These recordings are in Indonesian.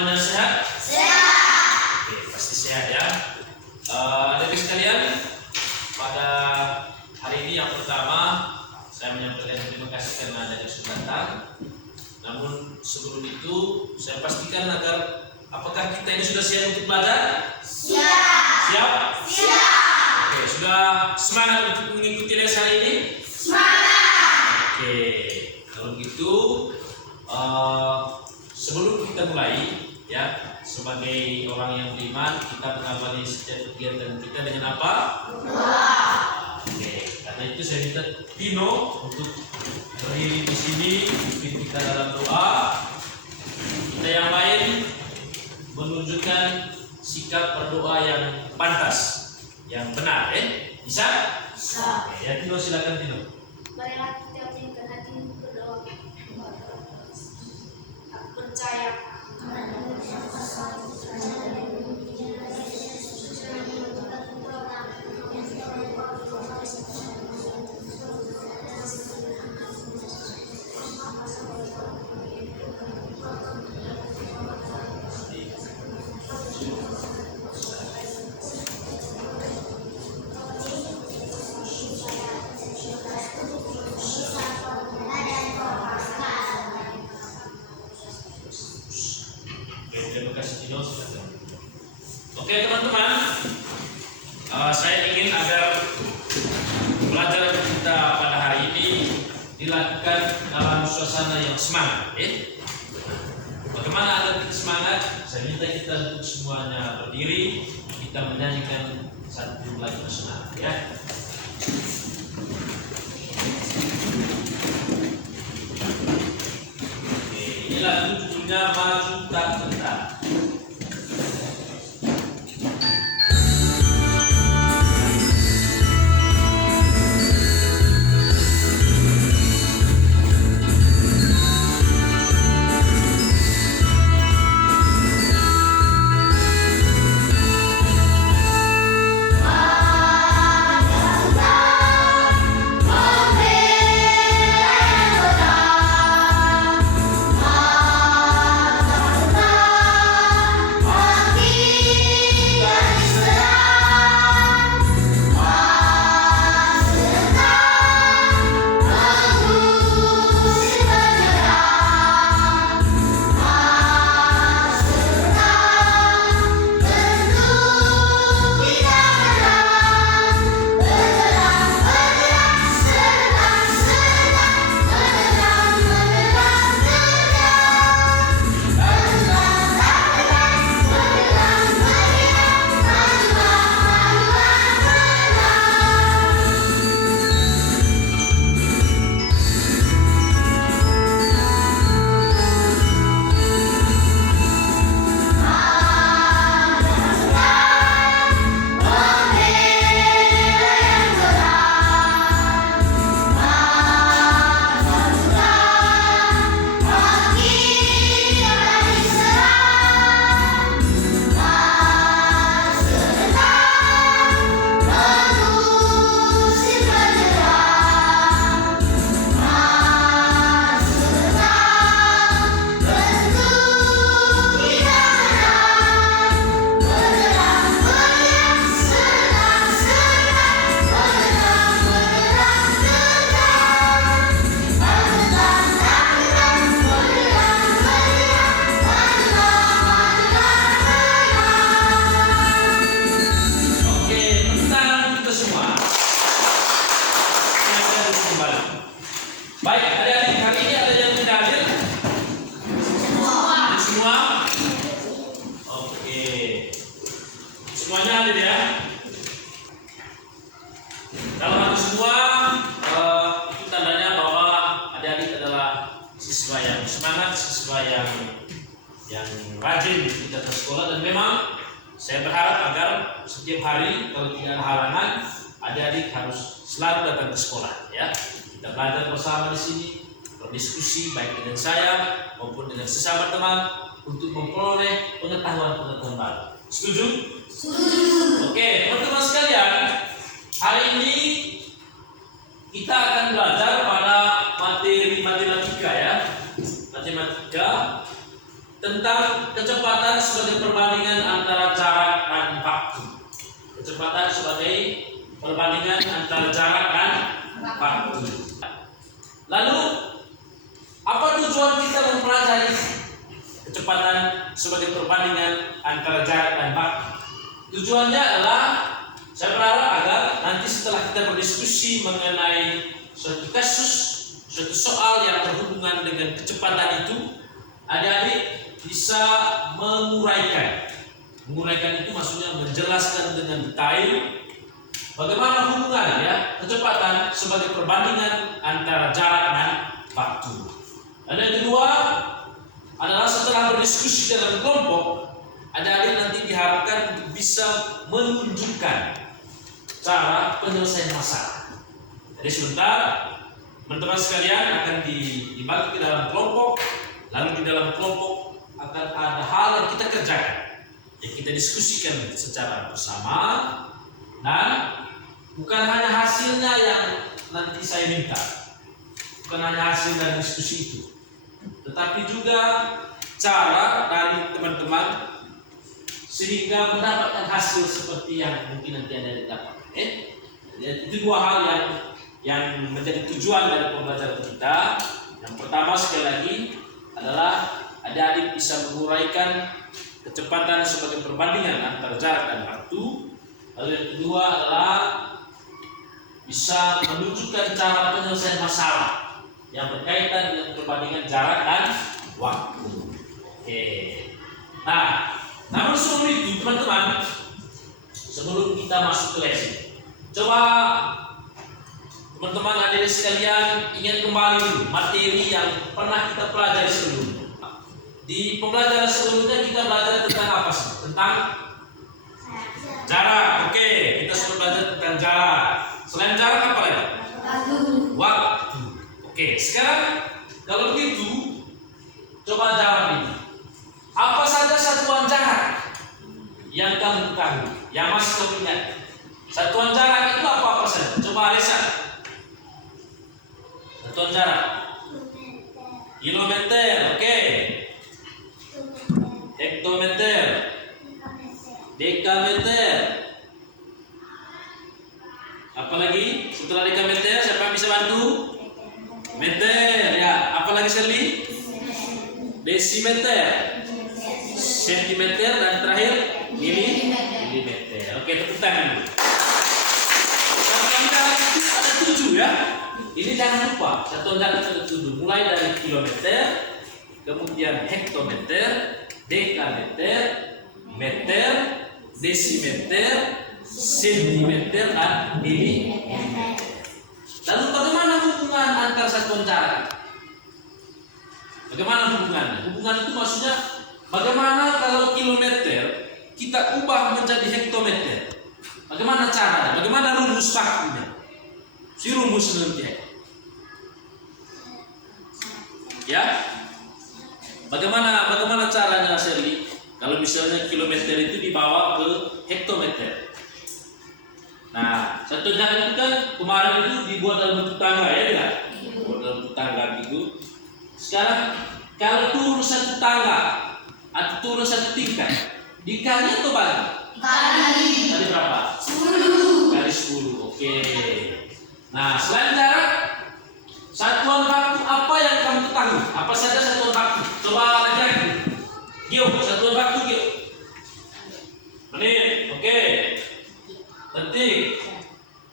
Semuanya sehat? Sehat. Oke, pasti sehat ya. Adik sekalian, pada hari ini yang pertama saya menyampaikan terima kasih karena ada yang sudah datang. Namun sebelum itu saya pastikan agar apakah kita ini sudah siap untuk belajar? Siap. Siap? Siap. Oke, sudah semangat untuk mengikuti les hari ini? Semangat. Oke, kalau gitu sebelum kita mulai ya, sebagai orang yang beriman kita mengawali setiap kegiatan kita dengan apa? Doa. Oke, karena itu saya minta Tino untuk berdiri di sini, pimpin kita dalam doa. Kita yang lain menunjukkan sikap berdoa yang pantas, yang benar, bisa? Bisa. Oke, ya Tino, silakan Tino. Marilah kita tinggikan hatimu berdoa. Aku percaya. Terima kasih Tino. Oke teman-teman, saya ingin agar pelajaran kita pada hari ini dilakukan dalam suasana yang semangat. Bagaimana agar kita semangat? Saya minta kita untuk semuanya berdiri, kita menyanyikan satu lagu semangat ya. Oke, ini lagu judulnya Maju Tak Gentar. Baik, adik-adik, hari ini ada yang tidak hadir? Ada semua? Oke. Semuanya hadir ya? Kalau hadir semua, itu tandanya bahwa adik-adik adalah siswa yang semangat, siswa yang rajin kita ke sekolah, dan memang saya berharap agar setiap hari kalau tidak ada halangan, adik-adik harus selalu datang ke sekolah ya. Kita belajar bersama di sini, berdiskusi baik dengan saya maupun dengan sesama teman untuk memperoleh pengetahuan-pengetahuan baru. Setuju? Setuju. Oke, teman-teman sekalian, hari ini kita akan belajar pada materi matematika ya. Matematika tentang kecepatan sebagai perbandingan antara jarak dan waktu. Kecepatan sebagai perbandingan antara jarak dan waktu. Lalu, apa tujuan kita mempelajari kecepatan sebagai perbandingan antara jarak dan waktu? Tujuannya adalah saya berharap agar nanti setelah kita berdiskusi mengenai suatu kasus, suatu soal yang berhubungan dengan kecepatan itu, adik-adik bisa menguraikan. Menguraikan itu maksudnya menjelaskan dengan detail bagaimana hubungan ya kecepatan sebagai perbandingan antara jarak dan waktu. Dan yang kedua adalah setelah berdiskusi dalam kelompok, adik-adik nanti diharapkan untuk bisa menunjukkan cara penyelesaian masalah. Jadi sebentar teman-teman sekalian akan dibagi ke dalam kelompok, lalu di dalam kelompok akan ada hal yang kita kerjakan, yang kita diskusikan secara bersama, dan bukan hanya hasilnya yang nanti saya minta, bukan hanya hasil dari diskusi itu, tetapi juga cara dari teman-teman sehingga mendapatkan hasil seperti yang mungkin nanti Anda dapat. Itu dua hal yang menjadi tujuan dari pembelajaran kita. Yang pertama sekali lagi adalah adik-adik bisa menguraikan kecepatan sebagai perbandingan antara jarak dan waktu. Lalu yang kedua adalah bisa menunjukkan cara penyelesaian masalah yang berkaitan dengan perbandingan jarak dan waktu. Oke. Nah, namun sebelum itu teman-teman, sebelum kita masuk ke lesson, coba teman-teman adik sekalian ingat kembali dulu materi yang pernah kita pelajari sebelumnya. Di pembelajaran sebelumnya kita belajar tentang apa sih? Tentang jarak. Oke, kita sudah belajar tentang jarak. Selain jarak apa lagi? Waktu. Oke, sekarang kalau begitu coba jawab ini. Apa saja satuan jarak yang kamu ketahui, yang masih kamu ingat? Satuan jarak itu apa saja? Coba lihat. Satuan jarak. Kilometer, oke. Hektometer, dekameter. Apalagi setelah dekameter, siapa yang bisa bantu? Meter, ya. Apalagi Sherly? Desimeter, sentimeter, dan terakhir milimeter. Oke, tepuk tangan dulu. Satuan jarak itu ada 7 ya. Ini jangan lupa, satuan jarak itu ada 7. Mulai dari kilometer, kemudian hektometer, dekameter, meter, desimeter, sentimeter, dan milimeter. Lalu bagaimana hubungan antar satuan jarak? Bagaimana hubungannya? Hubungan itu maksudnya bagaimana kalau kilometer kita ubah menjadi hektometer? Bagaimana caranya? Bagaimana rumus bakunya? Si rumus nanti. Ya? Bagaimana caranya Sherly? Kalau misalnya kilometer itu dibawa ke hektometer. Nah, satu jarak itu kan kemarin itu dibuat dalam bentuk tangga ya tidak? Dibuat dalam bentuk tangga gitu. Sekarang kalau turun satu tangga atau turun satu tingkat, dikali atau bagi? Kali berapa? 10. Kali 10. Oke. Nah, selain jarak, satuan waktu apa yang kamu ketahui? Apa saja satuan waktu? Coba lagi. Gio, satuan waktu Gio. Menit, oke. Detik,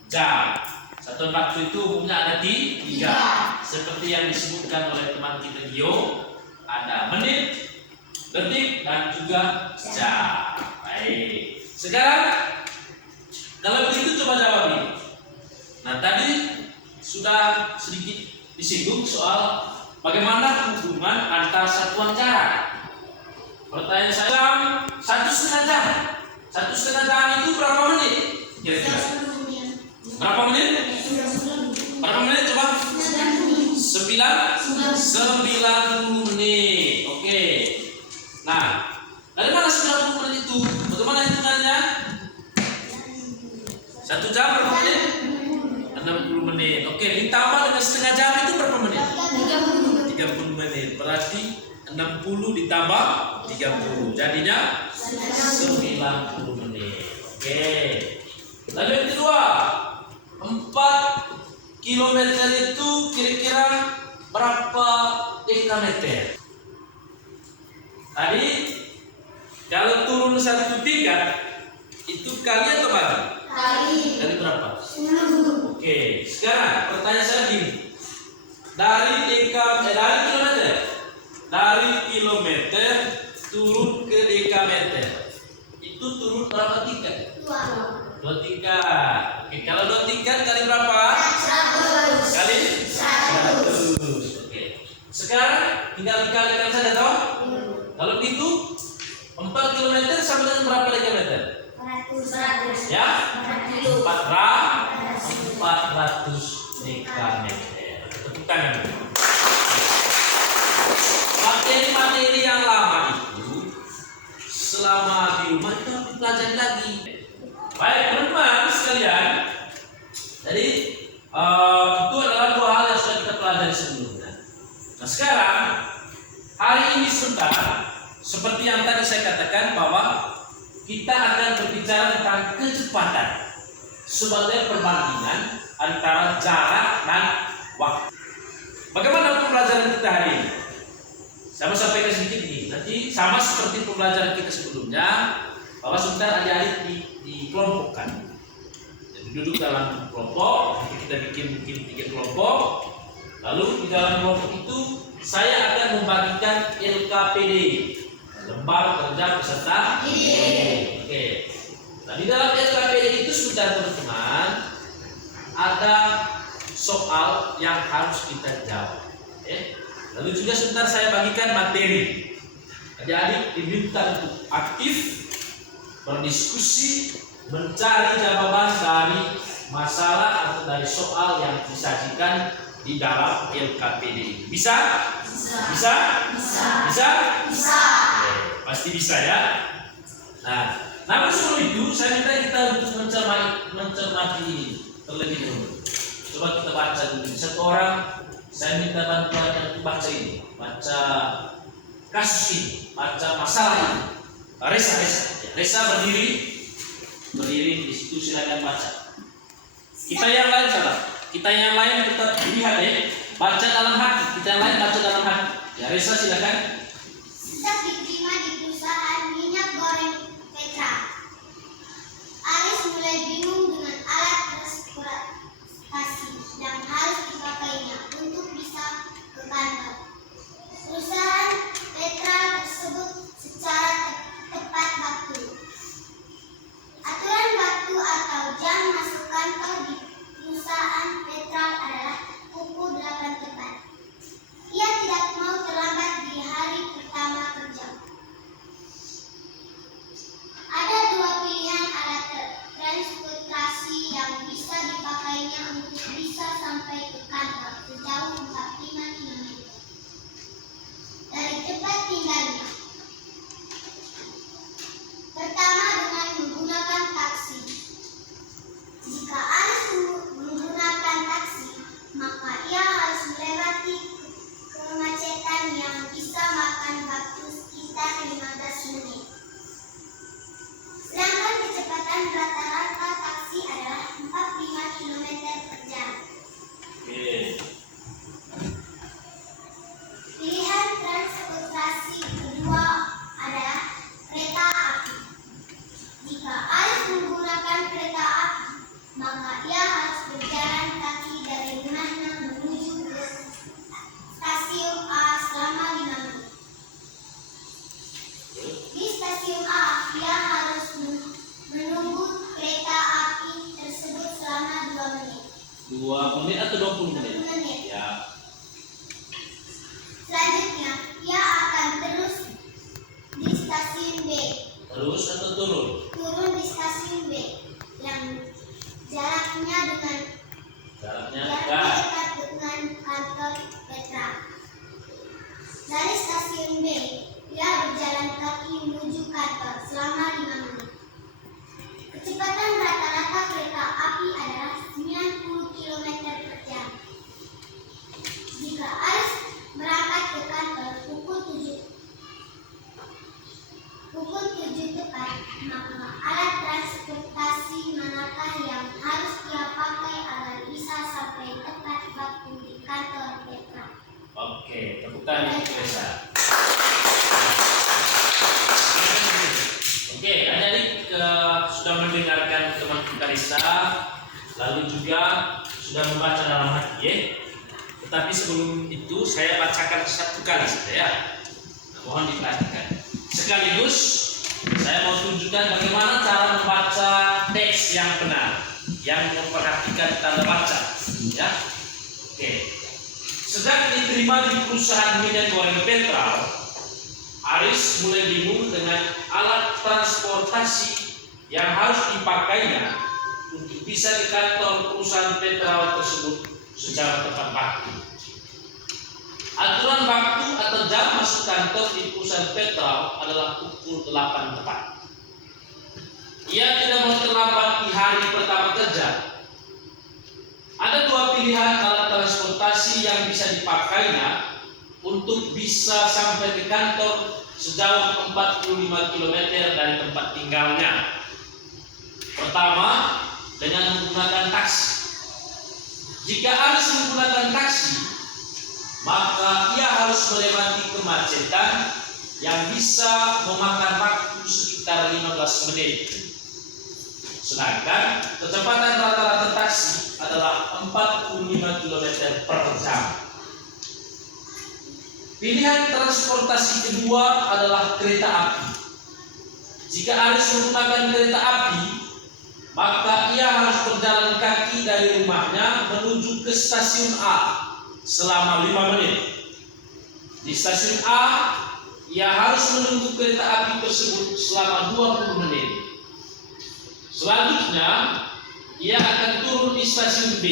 jam. Satuan waktu itu umumnya ada di 3. Seperti yang disebutkan oleh teman kita Gio, ada menit, detik, dan juga jam. Baik. Sekarang kalau begitu coba jawab ini. Nah, tadi sudah sedikit disinggung soal bagaimana hubungan antara satuan jarak. Pertanyaan saya, 1,5 jam. 1,5 jam itu berapa menit? Kira-kira. Berapa menit? Berapa menit coba? 90 menit. Oke. Nah, dari mana 90 menit itu? Bagaimana hitungannya? 1 jam berapa menit? 60 menit. Oke, ditambah dengan setengah jam itu berapa menit? 30 menit. Berarti 60 60 ditambah 30. Jadinya 90 menit. Oke. Lalu yang kedua, 4 kilometer itu kira-kira berapa dekameter? Tadi kalau turun 1 tingkat itu kali atau bagi? Kali berapa? 10. Oke, sekarang pertanyaan saya gini. Dari kilometer turun ke dekameter. Itu turun berapa tingkat? 2 tingkat. Oke, kalau 2 tingkat kali berapa? 100. Kali 100. Oke. Sekarang tinggal dikalikan saja toh. Kalau begitu 4 kilometer sama dengan berapa dekameter? 100. Ya? 400 dekameter. Tepuk tangan. Materi-materi yang lama itu selama di rumah itu harus dipelajari lagi. Baik teman-teman sekalian. Jadi itu adalah 2 hal yang sudah kita pelajari sebelumnya. Nah sekarang hari ini sebentar seperti yang tadi saya katakan bahwa kita akan berbicara tentang kecepatan sebagai perbandingan antara jarak dan waktu. Bagaimana pembelajaran kita hari ini? Saya mau sampaikan sedikit ini. Nanti sama seperti pembelajaran kita sebelumnya, bahwa sebentar adik-adik dikelompokkan. Jadi duduk dalam kelompok, kita bikin 3 kelompok. Lalu di dalam kelompok itu saya akan membagikan LKPD, lembar kerja peserta didik. Oke. Nah di dalam LKPD itu sudah teman-teman ada soal yang harus kita jawab. Oke. Lalu juga sebentar saya bagikan materi. Adik-adik diminta untuk aktif berdiskusi, mencari jawaban dari masalah atau dari soal yang disajikan di dalam LKPD. Bisa? Bisa? Oke, pasti bisa ya. Nah, namun sebelum itu saya minta kita untuk mencermati terlebih dahulu. Coba kita baca dulu. Satu orang saya minta bantuan yang baca ini, baca kasus ini, baca masalah ini. Resa berdiri di situ, silakan baca. Kita yang lain salah. Kita yang lain tetap lihat ya. Baca dalam hati. Kita yang lain baca dalam hati. Ya Resa silakan. Sejak diterima di perusahaan minyak goreng Petra, Aris mulai bingung dengan alat transportasi yang harus dipakainya untuk bisa ke kantor. Perusahaan Petra tersebut secara tepat waktu. Aturan waktu atau jam masuk kantor di perusahaan Petra adalah pukul 8 tepat. Ia tidak mau terlambat di hari pertama kerja. Ada 2 pilihan alat transportasi yang bisa dipakainya untuk bisa sampai ke kantor sejauh 45 km dari tempat tinggalnya. Pertama, dengan menggunakan taksi. Jika Aris menggunakan taksi, maka ia harus melewati kemacetan yang bisa makan waktu sekitar 15 menit. Sedangkan kecepatan rata-rata taksi adalah 45 km per jam. Oke. Pilihan transportasi kedua adalah kereta api. Jika Aris menggunakan kereta api, maka ia harus berjalan kaki dari rumahnya menuju ke stasiun A selama 5 menit. Di stasiun A, ia harus menunggu kereta api tersebut selama 2 menit. 2 menit atau 20 menit? 2 menit. Ya. Selanjutnya, ia akan terus di stasiun B. Terus atau turun? Turun di stasiun B yang jaraknya dekat dengan kantor Petra. Dari stasiun B, ia berjalan kaki menuju kantor selama 5 menit. Kecepatan rata-rata kereta api adalah 90 km per jam. Jika Aris berangkat ke kantor pukul 7 Arisa, lalu juga sudah membaca dalam hati ya. Tetapi sebelum itu saya bacakan satu kali saja ya. Mohon diperhatikan. Sekaligus saya mau tunjukkan bagaimana cara membaca teks yang benar, yang memperhatikan tanda baca ya. Oke. Sejak diterima di perusahaan minyak goreng Petrol, Aris mulai bingung dengan alat transportasi yang harus dipakainya untuk bisa ke kantor perusahaan Petrol tersebut secara tepat waktu. Aturan waktu atau jam masuk kantor di perusahaan Petrol adalah pukul 8 tepat. Ia tidak mau terlambat di hari pertama kerja. Ada dua pilihan alat transportasi yang bisa dipakainya untuk bisa sampai ke kantor sejauh 45 km dari tempat tinggalnya. Pertama, dengan menggunakan taksi. Jika Aris menggunakan taksi, maka ia harus melewati kemacetan yang bisa memakan waktu sekitar 15 menit. Sedangkan kecepatan rata-rata taksi adalah 45 km per jam. Pilihan transportasi kedua adalah kereta api. Jika Aris menggunakan kereta api, maka ia harus berjalan kaki dari rumahnya menuju ke stasiun A selama 5 menit. Di stasiun A, ia harus menunggu kereta api tersebut selama 20 menit. Selanjutnya, ia akan turun di stasiun B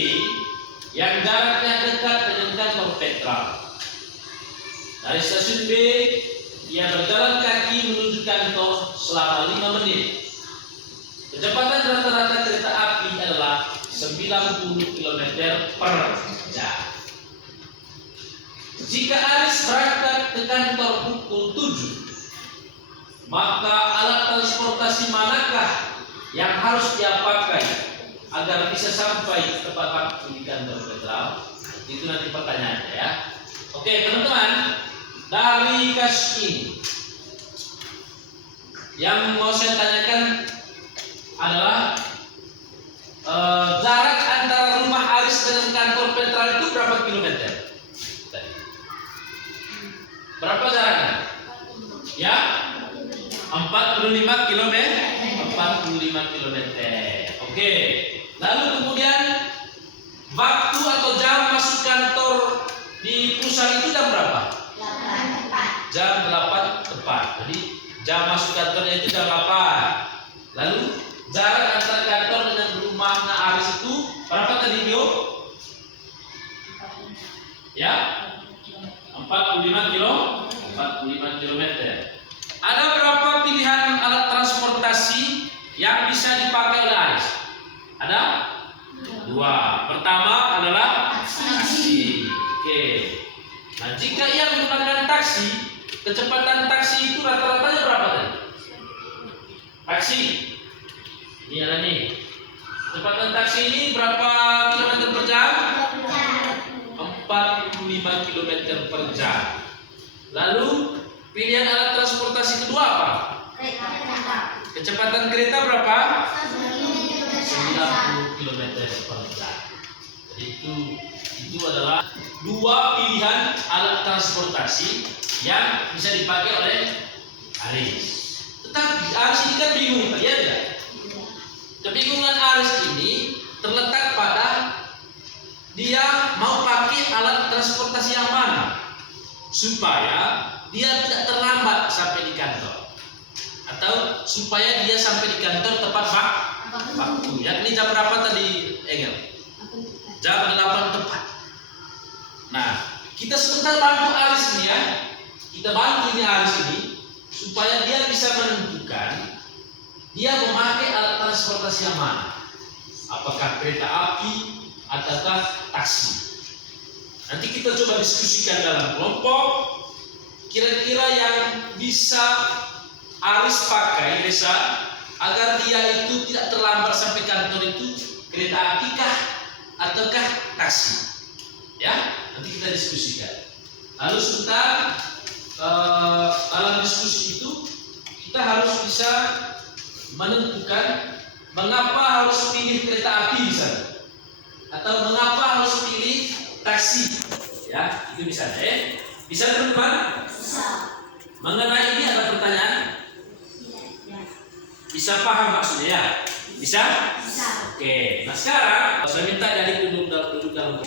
yang jaraknya dekat dengan kantor Petrol. Dari stasiun B, ia berjalan kaki menuju kantor selama 5 menit. Kecepatan rata-rata kereta api adalah 90 km per jam. Jika Aris berangkat ke kantor pukul 7, maka alat transportasi manakah yang harus dia pakai agar bisa sampai tepat waktu di kantor Petrol? Itu nanti pertanyaannya ya. Oke teman-teman, dari kasus ini yang mau saya tanyakan adalah jarak antara rumah Aris dengan kantor Petrol itu berapa kilometer? Berapa jaraknya? Ya, 45 km. 45 km. Oke. Lalu kemudian waktu atau jam masuk kantor di perusahaan itu jam berapa? 8 tepat. Jam 8 tepat. Jadi jam masuk kantornya itu jam 8. Lalu jarak antara kantor dengan rumahnya Aris itu berapa tadi Bio? Ya? 45 km. Ada berapa pilihan alat transportasi yang bisa dipakai oleh Aris? Ada? 2. Pertama adalah taksi. Oke. Nah, jika ia menggunakan taksi, kecepatan taksi itu rata-ratanya berapa tadi? Taksi. Ini ada nih. Kecepatan taksi ini berapa kilometer per jam? 45 km per jam. Lalu pilihan alat transportasi kedua apa? Kecepatan kereta berapa? 90 km per jam. Jadi itu adalah dua pilihan alat transportasi yang bisa dipakai oleh Aris. Tetapi Aris ini kan bingung, ya tidak? Kebingungan Aris ini terletak pada dia mau pakai alat transportasi yang mana supaya dia tidak terlambat sampai di kantor, atau supaya dia sampai di kantor tepat waktu. Yakni jam berapa tadi, Engel? Jam 8 tepat. Nah, kita sebentar bantu Aris ini ya. Kita bantu ini Aris ini supaya dia bisa menentukan dia memakai alat transportasi yang mana. Apakah kereta api ataukah taksi? Nanti kita coba diskusikan dalam kelompok. Kira-kira yang bisa Aris pakai, Reza, agar dia itu tidak terlambat sampai kantor itu, kereta api kah ataukah taksi? Ya, nanti kita diskusikan. Lalu sebentar dalam diskusi itu kita harus bisa menentukan mengapa harus pilih kereta api misalnya, atau mengapa harus pilih taksi, ya itu bisa bisa teman-teman. Mengenai ini ada pertanyaan, bisa paham maksudnya ya? Bisa? Oke, nah sekarang saya minta dari duduk dalam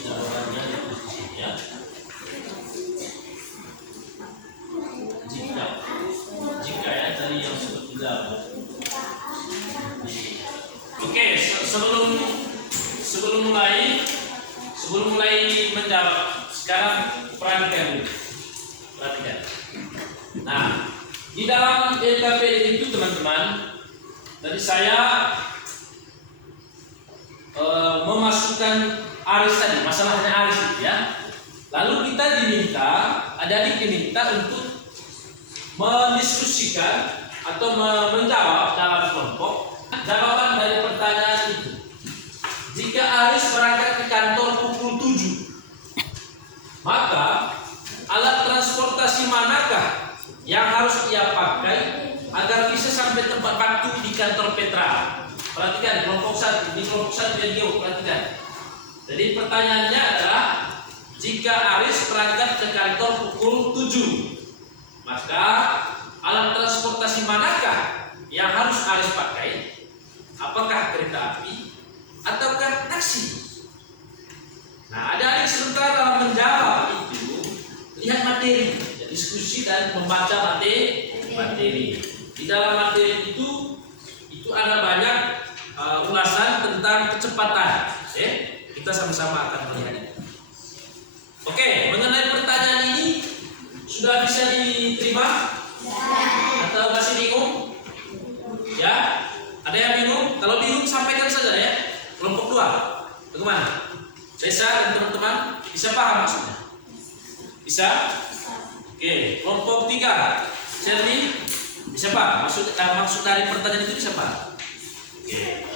jawabannya di posisi ya. Jika ya dari yang seperti itu. Oke, sebelum mulai menjawab, sekarang perhatikan. Nah, di dalam LKPD itu teman-teman, tadi saya memasukkan aris tadi, masalahnya aris itu ya. Lalu kita diminta, adik-adik diminta untuk mendiskusikan atau menjawab dalam kelompok jawaban dari pertanyaan itu. Jika Aris berangkat ke kantor pukul 7, maka alat transportasi manakah yang harus ia pakai agar bisa sampai tempat waktu di kantor Petra? Perhatikan kelompok 1, di kelompok 1 yang jauh, perhatikan. Jadi pertanyaannya adalah jika Aris berangkat ke kantor pukul 7, maka alat transportasi manakah yang harus Aris pakai? Apakah kereta api ataukah taksi? Nah, adik-adik sementara dalam menjawab itu lihat materi, diskusi dan membaca materi. Di dalam materi itu ada banyak ulasan tentang kecepatan. Kita sama-sama akan melihat itu. Oke, mengenai pertanyaan ini sudah bisa diterima? Atau masih bingung? Ya? Ada yang bingung? Kalau bingung sampaikan saja ya. Kelompok 2. Bagaimana? Reza dan teman-teman bisa paham maksudnya? Bisa? Oke, kelompok 3. Sherly bisa paham? Maksud dari pertanyaan itu bisa paham? Oke.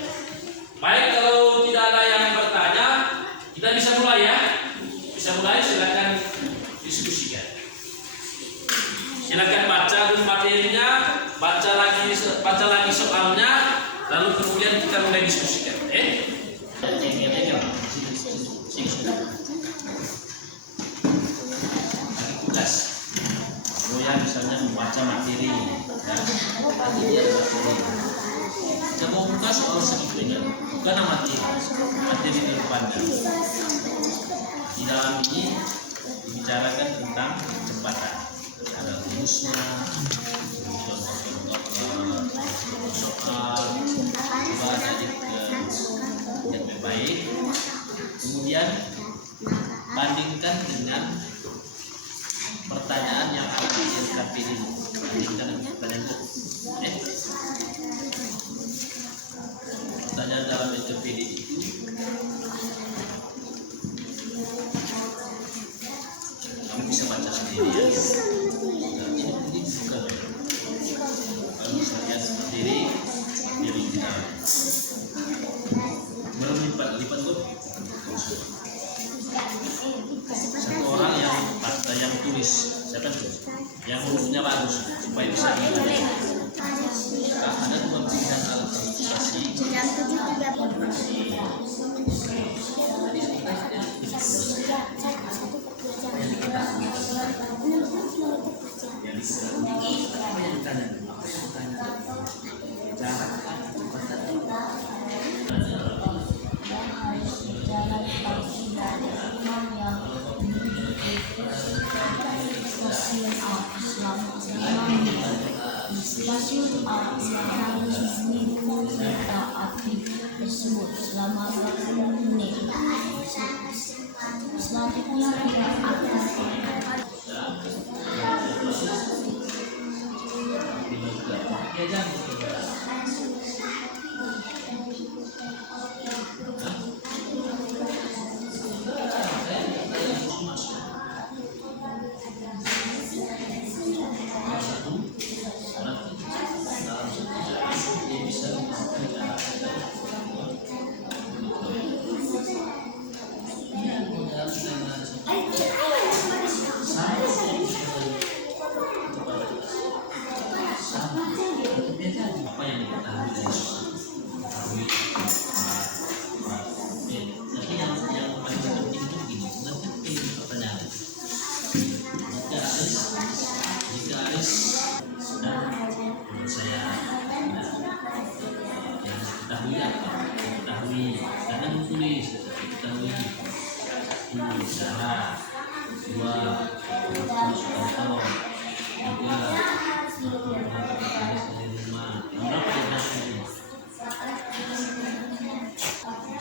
Baik, kalau tidak ada yang bertanya, kita bisa mulai ya. Bisa mulai, silakan diskusikan. Silakan baca dulu materinya, baca lagi soalnya, lalu kemudian kita mulai diskusikan. Tugas, ya misalnya membaca materi, ya. Kita mau buka soal sebetulnya, bukan materi terpandang. Di dalam ini dibicarakan tentang kecepatan. Ada rumusnya, contoh-contoh soal, coba tadi yang lebih baik. Kemudian bandingkan dengan pertanyaan yang ada di LKPD ini. Bandingkan dengan pertanyaan itu. Pertanyaan dalam LKPD itu kamu bisa baca sendiri ya. Ini bukan kalau bisa lihat sendiri dari kita belum lipat tuh satu orang yang tulis, siapa tuh yang hurufnya bagus supaya bisa dilihat. Ada dua pilihan alat transportasi stasiun A selama 5 menit. Di stasiun A harus menunggu kereta api tersebut selama 40 menit. Selanjutnya kita akan apa yang diketahui dari soal ketahui tapi yang paling penting itu begini, nanti ini pertanyaan jika Aris sudah menurut saya yang diketahui apa diketahui karena menulis diketahui satu cara dua sudah tahu tiga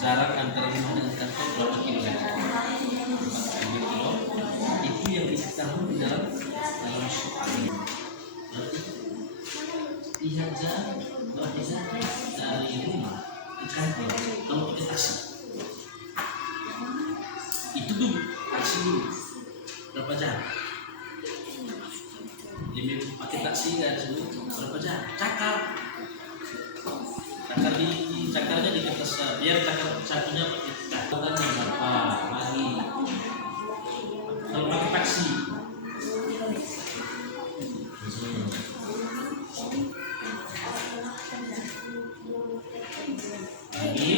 jarak antara rumah dengan kantor berapa kilometer? 4 kilo. Itu yang diketahui di dalam soal. Berarti 3 jam, 2 jam dari rumah ke kantor kalau pakai taksi. Itu dulu taksi dulu berapa jam? Pakai taksi dari dulu berapa jam? Cakar di cakarnya di kertas biar cakar satunya pakai cakaran yang berapa lagi kalau pakai taksi lagi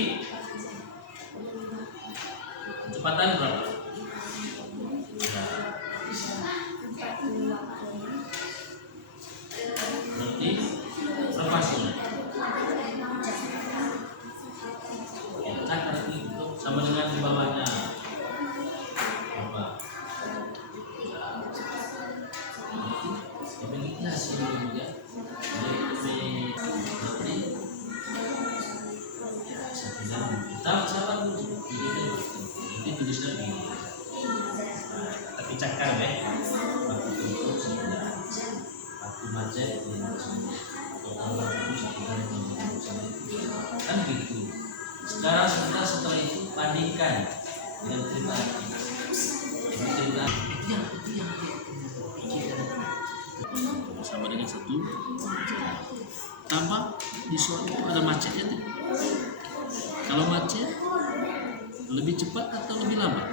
kecepatan berapa berarti berapa sih sama dengan di bawahnya apa? Tapi ini hasil juga dari satu jam. Sabar dulu. Ini tulisnya begini. Tapi cakar ya. Waktu itu sudah waktu macet total waktu 1 jam kan gitu. Sekarang setelah itu bandingkan dengan kereta api. Kereta itu yang sama dengan 1 tambah di soal itu ada macetnya tuh. Kalau macet lebih cepat atau lebih lama?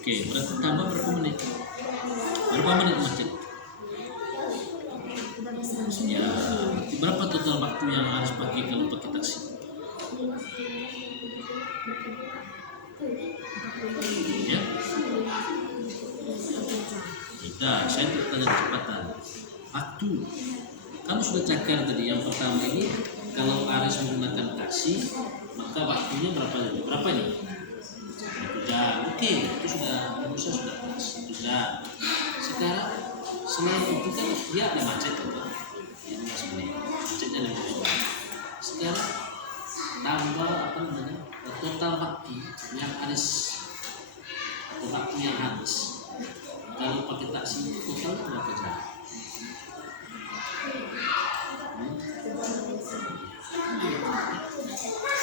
Oke, berarti tambah berapa menit? Berapa menit macet? Ya, berapa total waktu yang harus pakai kalau pakai taksi? Ya, tidak. Saya tanya kecepatan. Waktu. Kamu sudah cakar tadi. Yang pertama ini, kalau Aris menggunakan taksi, maka waktunya berapa? Berapa ini? 1 jam. Oke, itu sudah. Saya sudah pas. Sudah. Sekarang selain itu kan dia ada macet, ini masih macetnya lebih besar. Sekarang tambah apa namanya total waktu yang habis atau waktu yang habis kalau pakai taksi total berapa jam?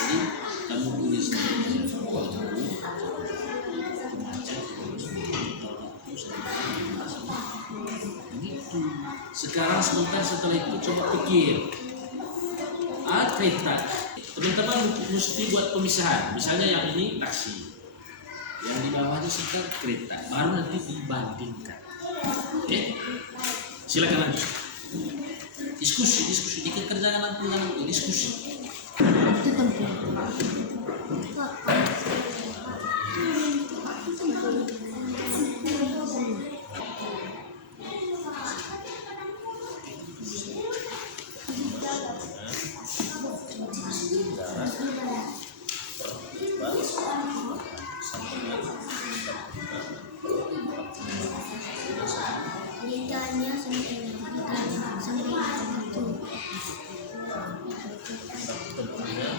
Jadi kamu tulis begitu. Sekarang setelah itu coba pikir kereta. Teman-teman mesti buat pemisahan. Misalnya yang ini taksi, yang di bawahnya sekitar kereta. Baru nanti dibandingkan. Oke, silakan lanjut. Diskusi. Jika kerjaan aku diskusi.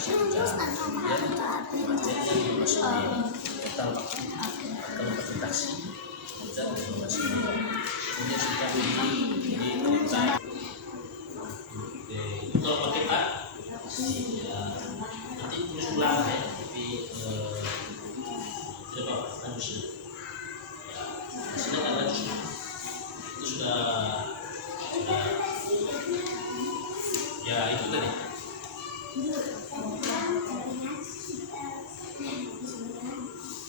satu jam. Kemudian budgetnya dimasukin total waktu kalau pakai taksi kita dimasukin. Kemudian sudah di time. Kalau pakai pak, ya nanti tulis ulang ya, tapi tidak apa harus sudah ada itu sudah ya itu tadi.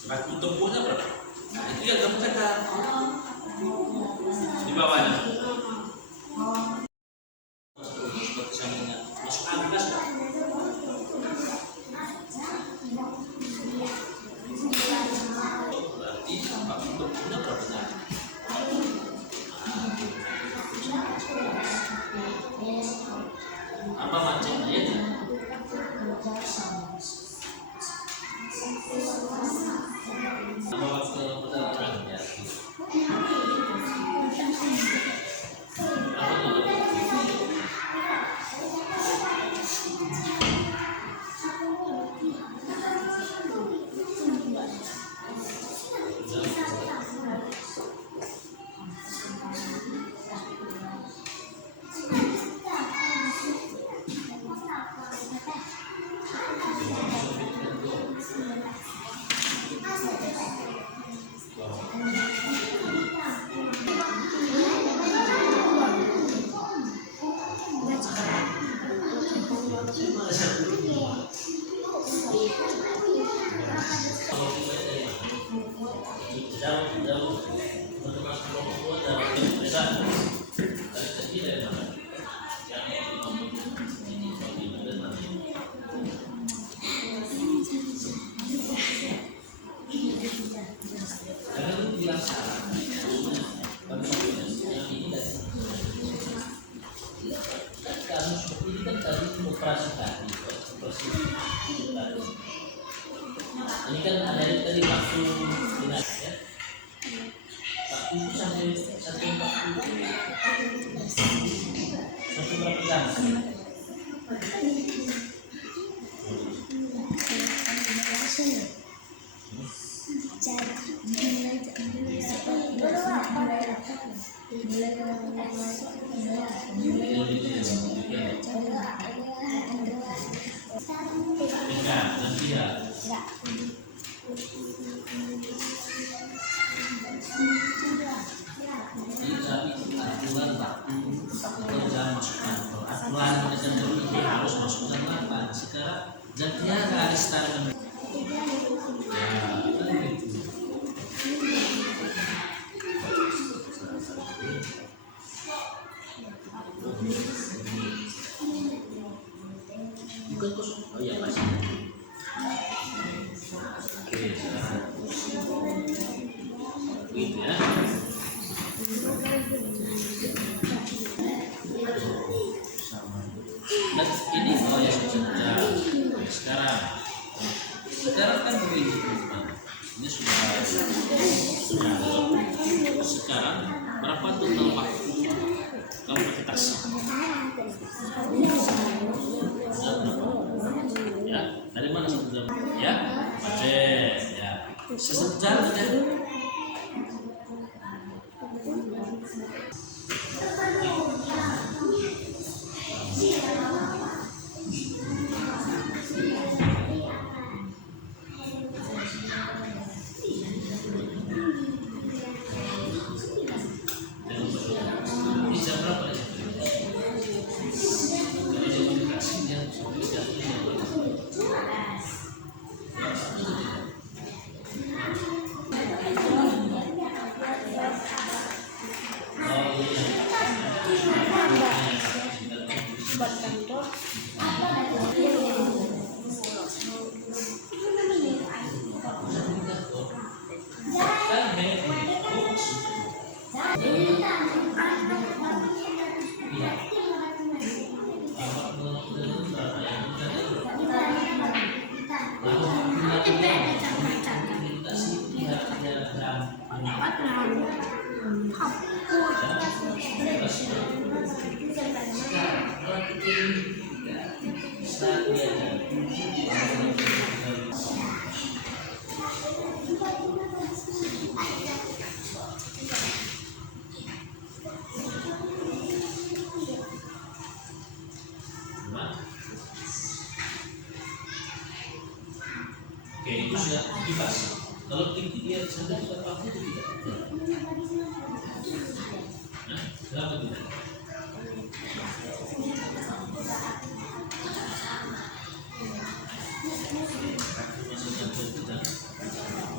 Waktu tempuhnya berapa? Nah, itu yang kamu cetak di bawahnya. Seperti sampingnya masuk Agnes kan? Berarti waktu tempuhnya berapa jam? Apa macamnya ya? Bawa ke pedalaman ya. Ini kan ada tadi waktu dinas ya. Waktu itu sampai 140 satu berapa jam? Harus masuk jam 8. Sekarang jamnya nggak ada start. Bukan kosong. Oh iya masih. Oke, sekarang begitu ya. Dan ini oh ya sudah sekarang kan begini teman-teman. Ini sudah sekarang berapa total waktu kamu pakai taksi? Ya, dari mana 1 jam? Ya, macet ya. Sejam ya. Sekarang Oke, itu sudah kipas. Kalau tinggi dia sampai 80 tidak. Nah, kenapa tidak?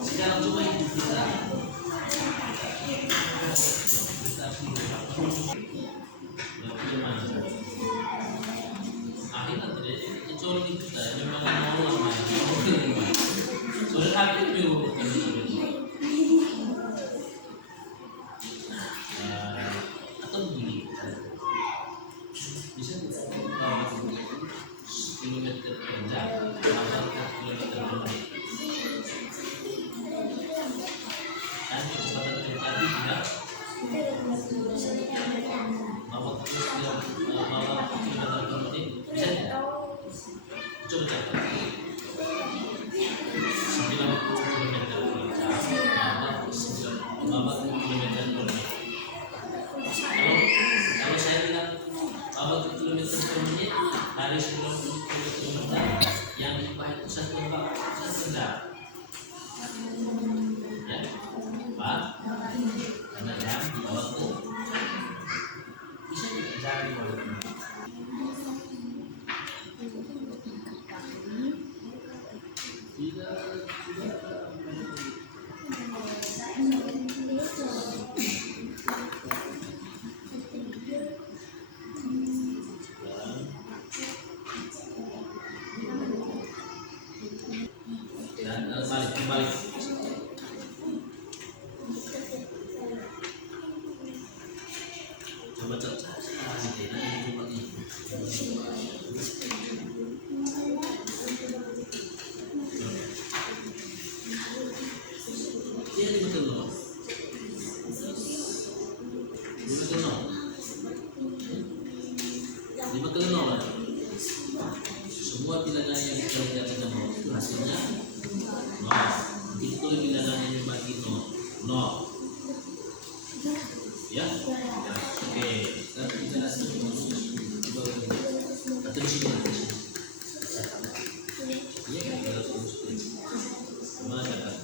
Sekarang coba itu kita akhirnya terjadi kecuali kita memang mau soalnya aktif dulu atau begini bisa kilometer per jam atau kilometer per menit dan kecepatan kereta api tidak mau terus dia mau kilometer per menit bisa tidak coba catat 90 kilometer per jam atau 90 kilometer per menit. Kalau saya bilang 40 kilometer per menit dari 90 kilometer yang dipakai itu satu jam. Ya, Pak, karena jam di bawah itu bisa dicari bawah ini. Dan balik. Coba cek dia di betul loh. Di betul loh. Semua bilangan yang kita lihat di nomor itu hasilnya nol. Itu bilangan yang dibagi nol. Ya, oke. Sekarang kita langsung atau di sini. Iya, kita langsung. Mana kan?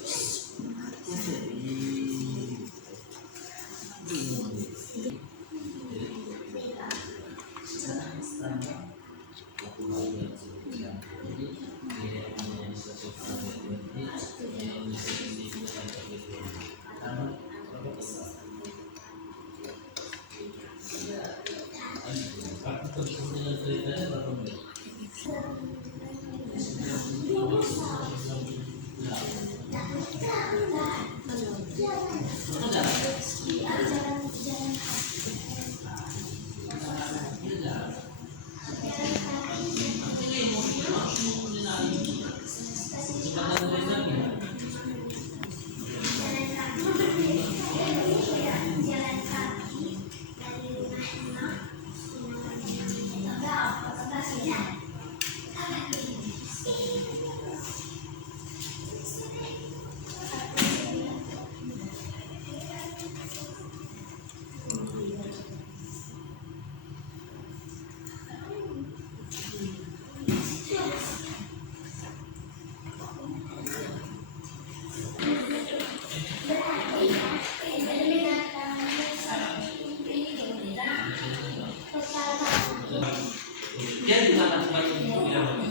Dia juga macam-macam itu bilang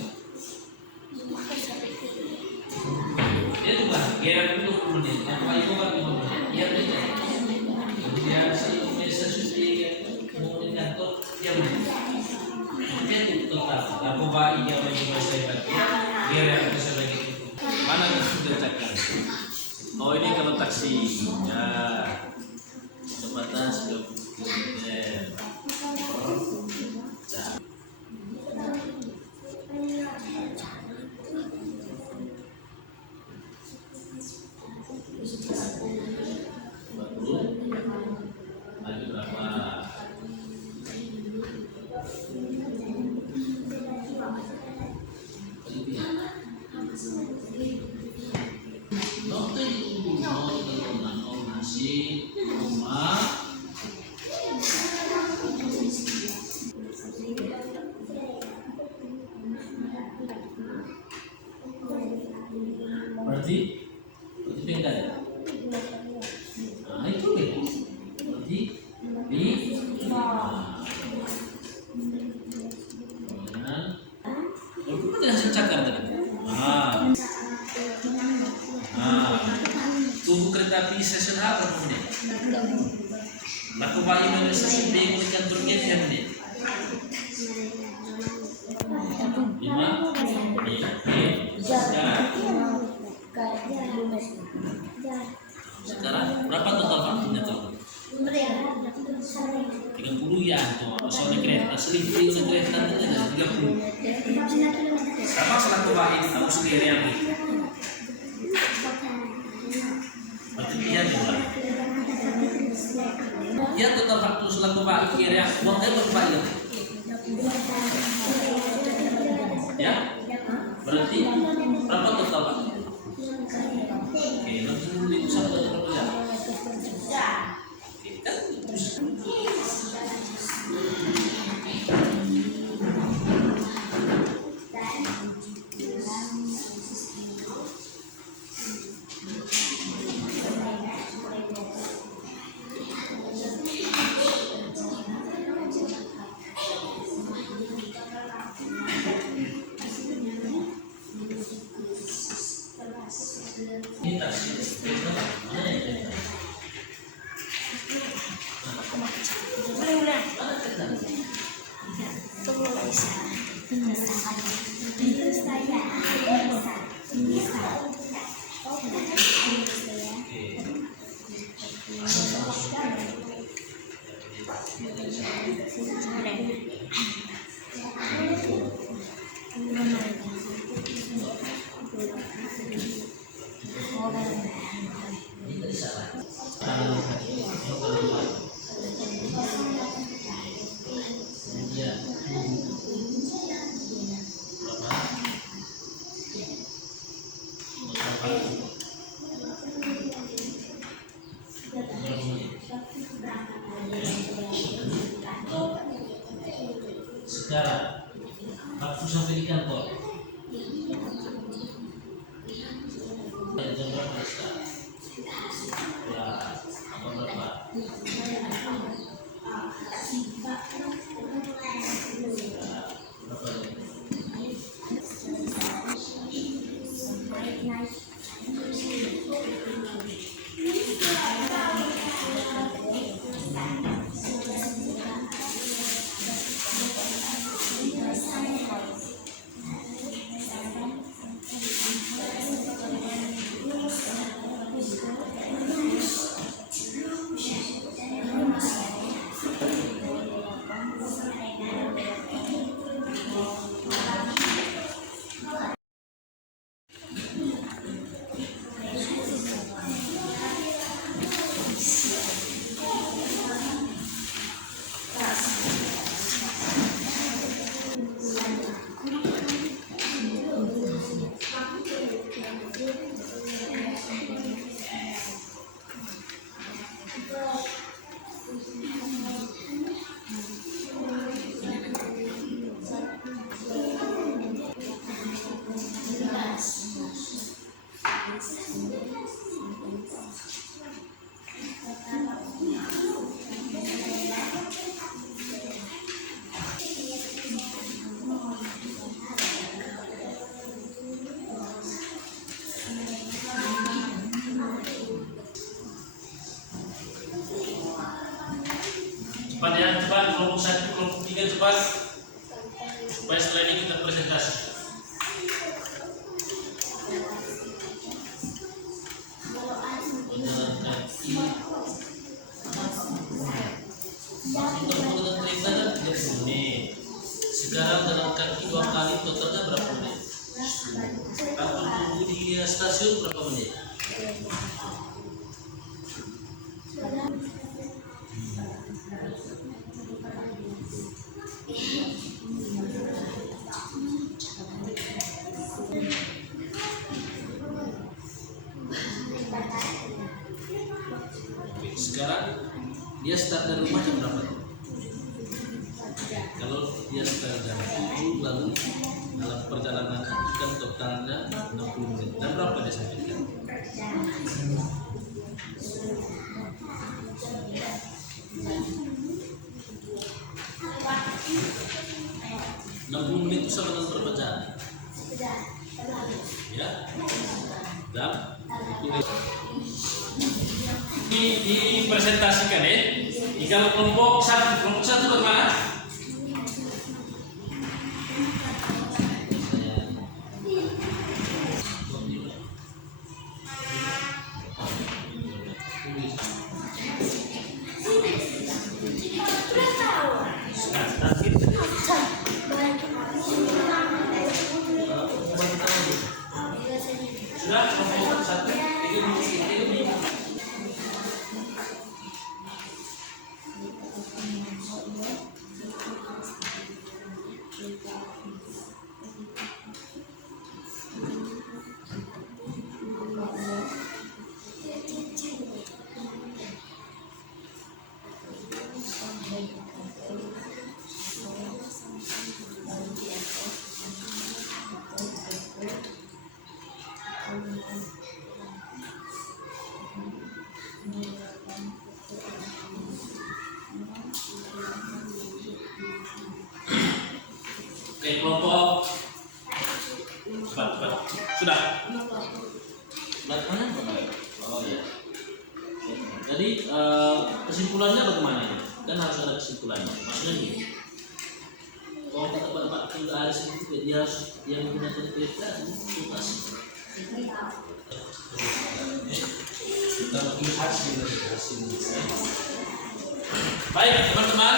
dia juga gerak itu 10 menit yang paling kuat 5 menit dia beda kemudian si biasa suci mau di kantor dia menit dia tetap aku bayi yang bagi bahasa hebat dia yang bisa bagi itu mana yang sudah cakap oh ini kalau taksi ya kecepatan 90 km lagi berapa no, masjid, rumah. Berarti tinggal. Nah, itu ya. Berarti di itu kan hasil cakar tadi. Tunggu kereta api stasiun A berapa menit? Laku bayi dari stasiun B ke kantor G berapa menit? 5 menit. Sekarang berapa total waktunya tuh? 30 ya tuh. Soalnya kereta seliping dan kereta itu 30. Sama selaku bayi aku sendiri yang berarti dia juga. Dia total waktu selaku bayi kira uangnya berapa ya? Ya, berarti berapa total pak? Oke, nanti dulu itu sama berapa ya? Oke, kan terus. Ini sekarang waktu sampai di kantor jam berapa sekarang? Ya, apa berapa? Cepat ya, cepat kelompok 1, kelompok 3 cepat. Supaya setelah ini kita presentasi. Berjalan kaki. Masih terlalu dengan kereta kan 30 menit. Sekarang jalan kaki 2 kali totalnya berapa menit? Kalau tunggu di stasiun berapa menit? Dia start dari rumah jam berapa? Kalau dia start jam 7, lalu dalam perjalanan itu kan totalnya 60 menit. Dan berapa dia sampaikan? 60 menit itu sama dengan berapa jam? Ya, jam. Dipresentasikan ya. Kalau kelompok satu bagaimana? Sudah kelompok satu, tiga. Oke, kelompok cepat. Sudah. Oh ya. Jadi kesimpulannya bagaimana? Kan harus ada kesimpulannya. Maksudnya gini. Kalau kita tebak-tebak ke hari itu dia harus menggunakan kriteria tuntas. Kita hasil. Baik teman-teman,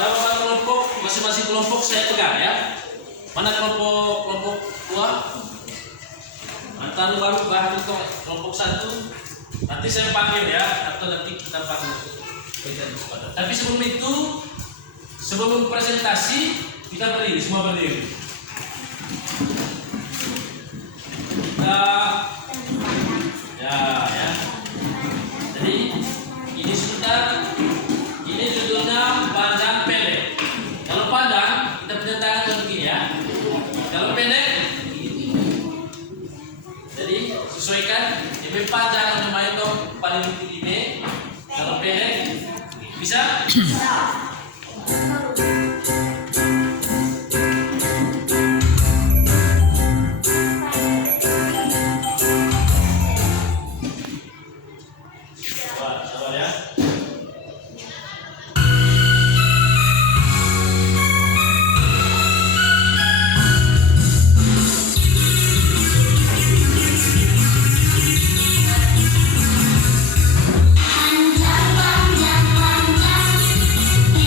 jawaban kelompok masing-masing kelompok saya pegang ya. Mana kelompok tua? Antara baru bahan untuk kelompok satu. Nanti saya panggil ya, atau nanti kita panggil. Tapi sebelum presentasi kita berdiri, semua berdiri. Kita ya. Jadi ini judulnya panjang pendek. Kalau panjang kita punya tangan begini ya. Kalau pendek jadi sesuaikan. Lebih panjang lumayan dong paling ini. Kalau pendek bisa. Sabar ya. Panjang, panjang, panjang.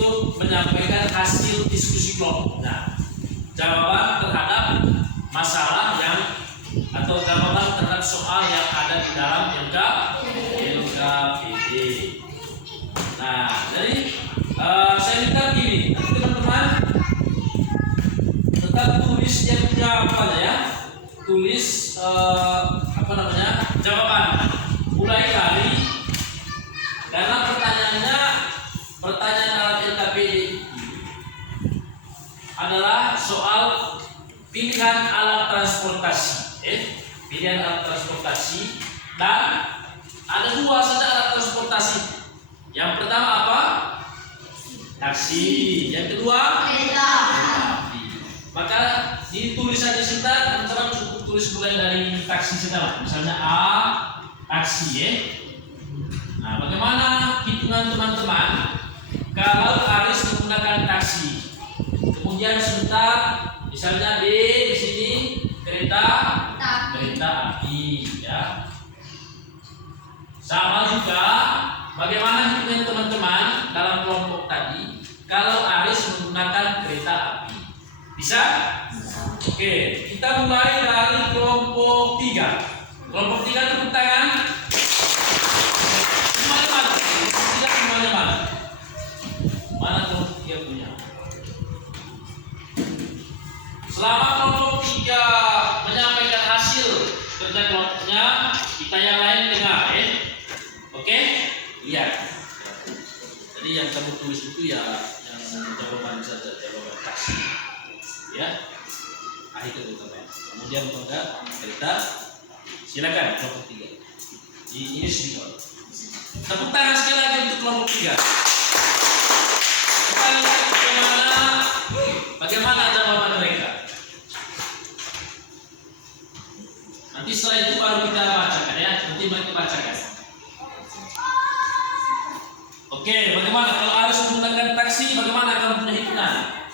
untuk menyampaikan hasil diskusi kelompok. Nah, jawaban terhadap masalah yang atau jawaban terhadap soal yang ada di dalam LKPD. Nah, jadi saya minta gini, teman-teman tetap tulis yang jawabannya ya, tulis jawaban mulai dari, karena pertanyaan dalam LKPD adalah soal pilihan alat transportasi, pilihan alat transportasi, dan ada dua saja alat transportasi. Yang pertama apa? Taksi. Yang kedua kereta api. Maka di tulisan di sini teman-teman cukup tulis mulai dari taksi saja. Misalnya A, taksi ya. Nah, bagaimana hitungan teman-teman kalau Aris menggunakan taksi? Kemudian sebentar, misalnya B di sini kereta api ya. Sama juga bagaimana hitungan teman-teman dalam kelompok tadi kalau Aris menggunakan kereta api? Bisa? Oke, kita mulai dari kelompok 3. Kelompok 3 tepuk tangan. Semuanya mana? Tidak semuanya mana? Mana kelompok 3 punya? Selama kelompok 3 menyampaikan hasil kerja kelompoknya, kita yang lain dengar ya. Oke? Lihat. Jadi yang kamu tulis itu ya yang jawaban saja, jawaban taksi. Ya. Itu teman. Kemudian pada kereta, silakan kelompok 3. Ini sedikit. Tepuk tangan sekali lagi untuk kelompok 3. Kita lihat bagaimana jawaban mereka. Nanti setelah itu baru kita bacakan ya. Nanti mereka bacakan. Oke, bagaimana kalau harus menggunakan taksi? Bagaimana kamu punya hitungan?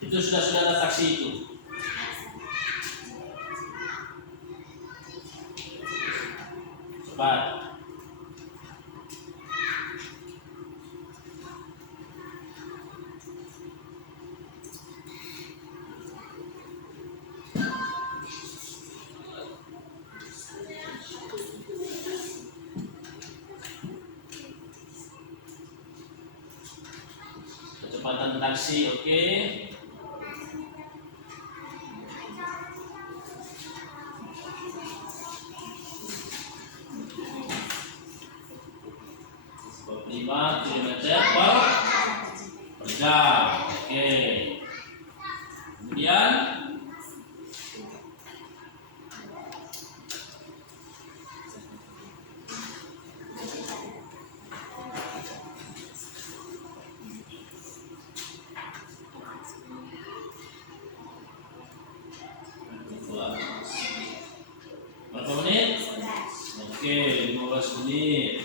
Itu sudah ada taksi itu. Cepat. Kecepatan taksi, oke. Lima kilometer per jam, oke. Kemudian berapa menit? Oke, 15 menit.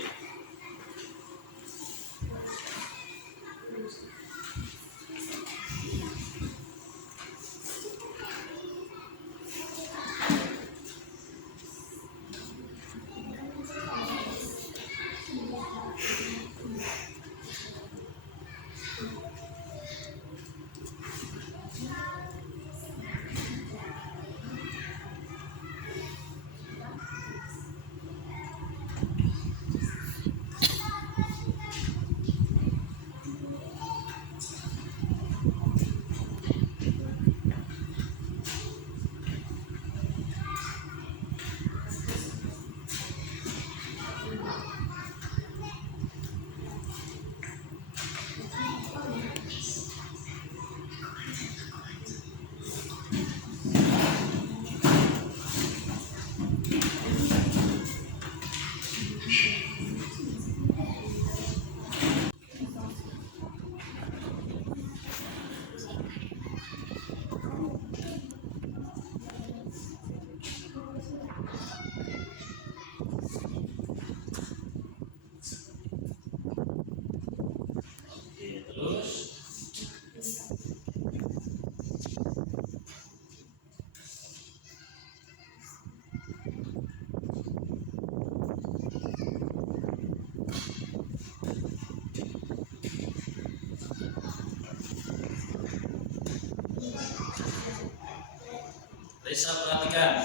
Desa perhatikan.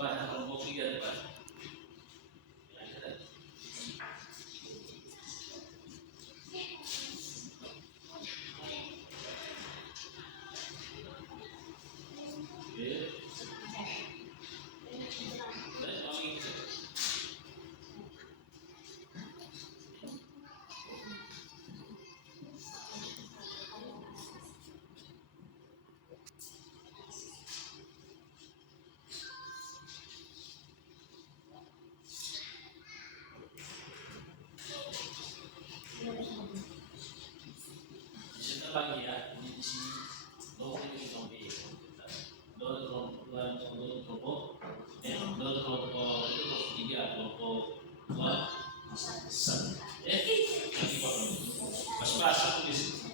Pak, kelompok 3 Pak. Lagi ya, ini di sini do ini zombie. Do kelompok itu kelompok 3, kelompok 2 sen. Pas aku di sini.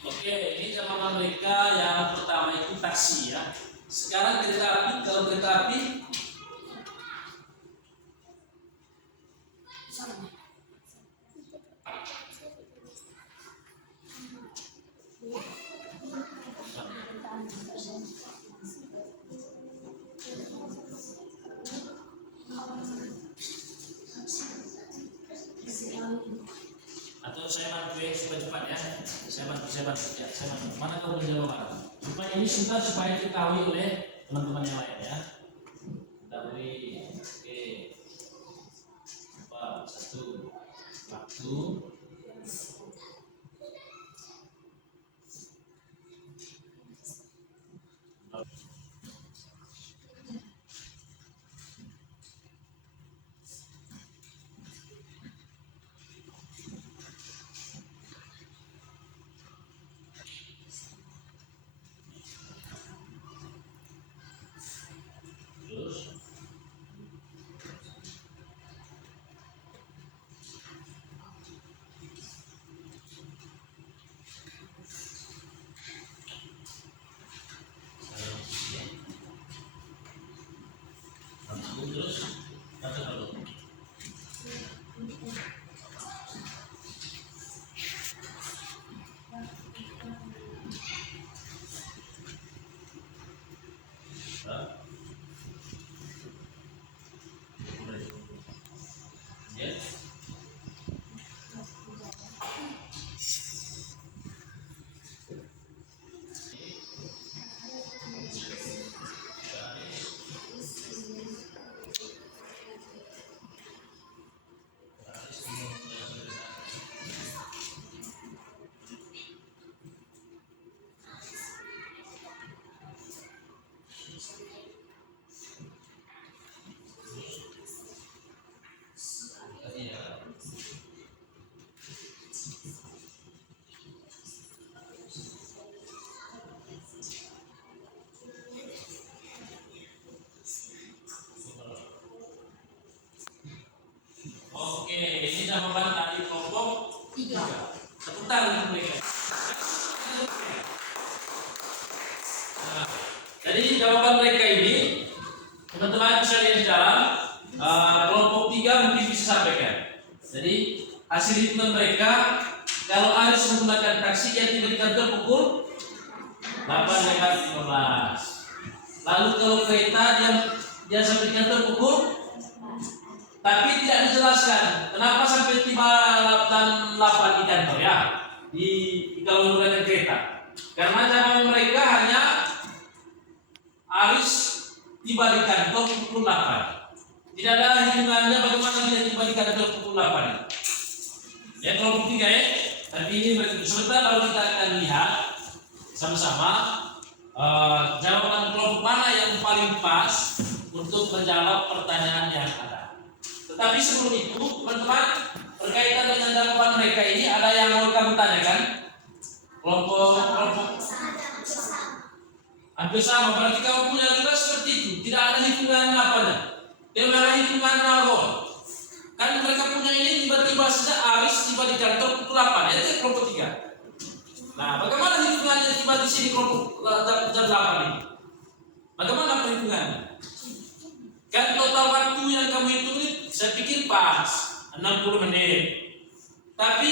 Oke, ini jawaban mereka yang pertama itu taksi ya. Sekarang kereta api, kalau kereta api atau saya bantu ya cepat-cepat ya. Saya bantu ya. Mana kau menjawab mana? Supaya ini sudah supaya diketahui oleh teman-teman yang lain ya. Dari oke. Apa? 1 waktu. Terus kata kalau yes. Oke, ini jawaban tadi kelompok 3. Tepuk tangan untuk mereka. Nah, jadi jawaban mereka ini, teman-teman bisa lihat di dalam kelompok 3 mungkin bisa sampaikan. Jadi hasil hitungan mereka, kalau Aris menggunakan taksi yang tiba di kantor pukul 8:15. Lalu kalau kereta dia sampai di kantor pukul Tapi tidak dijelaskan kenapa sampai tiba jam 8 di kantor ya, kalau menggunakan kereta. Karena jam mereka hanya harus tiba di kantor pukul 8. Tidak ada hitungannya bagaimana dia tiba di kantor pukul 8. Ya, kelompok 3 ya. Tapi ini sebentar kalau kita akan lihat sama-sama jawaban kelompok mana yang paling pas untuk menjawab pertanyaan yang ada. Tetapi sebelum itu, teman-teman, berkaitan dengan jawaban mereka ini ada yang mau kamu tanyakan? Kelompok hampir sama. Berarti kamu punya juga seperti itu. Tidak ada hitungan apanya. Dia memang hitungan nol. Kan mereka punya ini tiba-tiba saja habis tiba di kantor pukul 8. Itu kelompok 3. Nah, bagaimana hitungannya tiba di sini kelompok jam 8 ini? Bagaimana perhitungannya? Kan total waktu yang kamu hitung ini saya pikir pas 60 menit. Tapi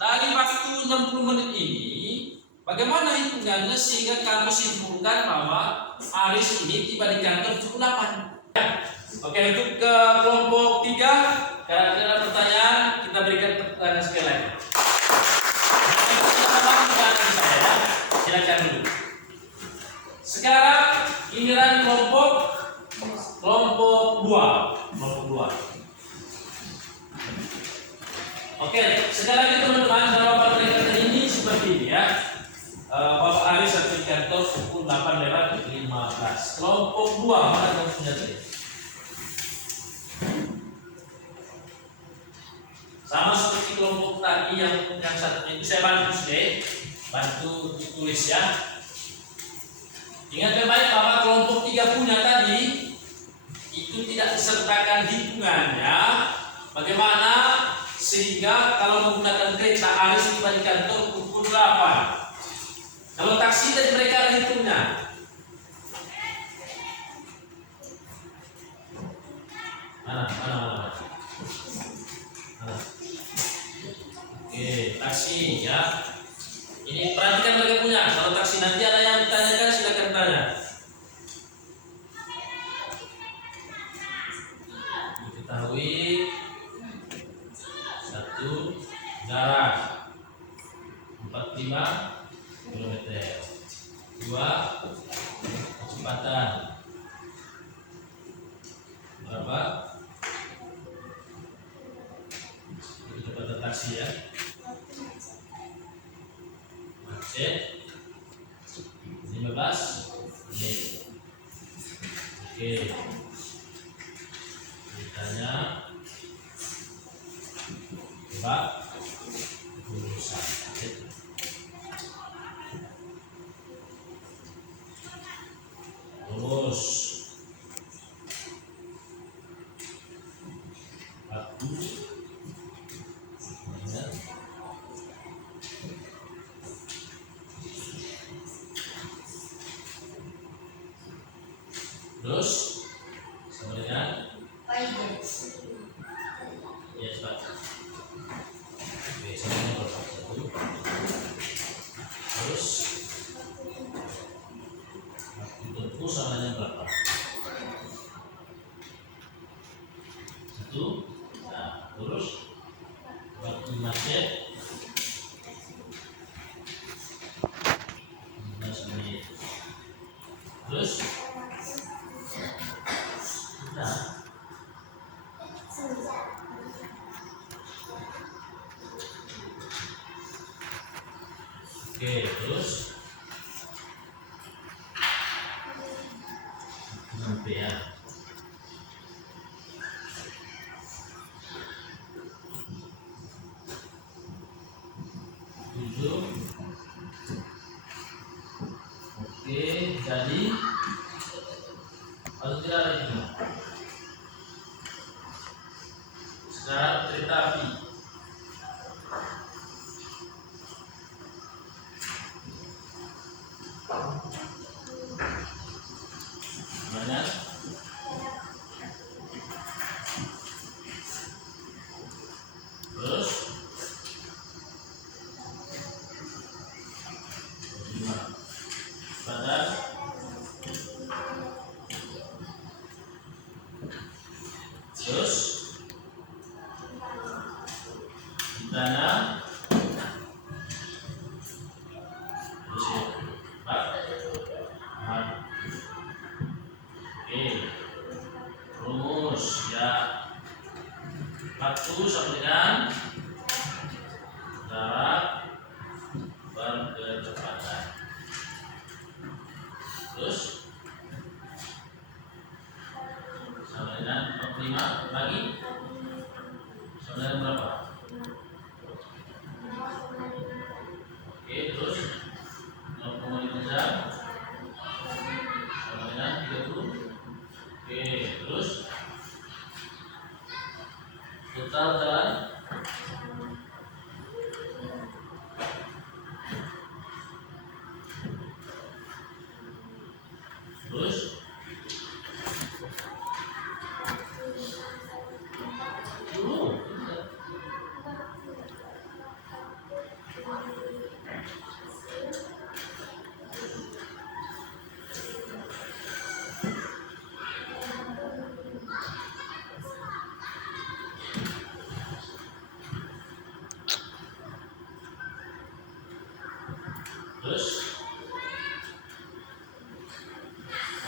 dari waktu 60 menit ini bagaimana hitungannya sehingga kamu simpulkan bahwa Aris ini tiba di kantor pukul 8? Oke, untuk ke kelompok 3, kalau ada pertanyaan kita berikan pertanyaan sekali lagi. Silakan dulu. Sekarang giliran kelompok 2. Oke, sekali lagi teman-teman, jawaban mereka ini seperti ini ya. Bapak Aris sampai di kantor pukul 8:15. Kelompok 2 mana kamu punya tadi? Sama seperti kelompok tadi yang satu itu saya bantu ditulis ya. Ingat baik bahwa kelompok 3 punya tadi itu tidak disertakan hitungannya. Bagaimana sehingga kalau menggunakan kereta harus tiba di kantor pukul 8. Kalau taksi tadi mereka ada hitungnya. Mana? Oke, taksi ya. Ini perhatikan mereka punya. Kalau taksi nanti ada yang ditanyakan silakan tanya. Diketahui 1 jarak 45 km. 2 kecepatan berapa? Kecepatan taksi ya. Macet 15 menit. Oke. Ditanya coba urusan. Terus aku terus sama dengan ya cepat. Oke, sama dengan 1. Terus waktu tempuh sama dengan berapa? 1. Nah, terus waktu macet 15 menit. Terus nah, oke, terus sampai ya. Oke, jadi harus tidak ada itu. Sekarang kereta api. Mana? Terus 5. Pada sama dengan jarak berkecepatan. Terus sama dengan 45 bagi sama dengan berapa? Oke, terus 0,5 jam sama dengan 30. Oke, terus total jalan terus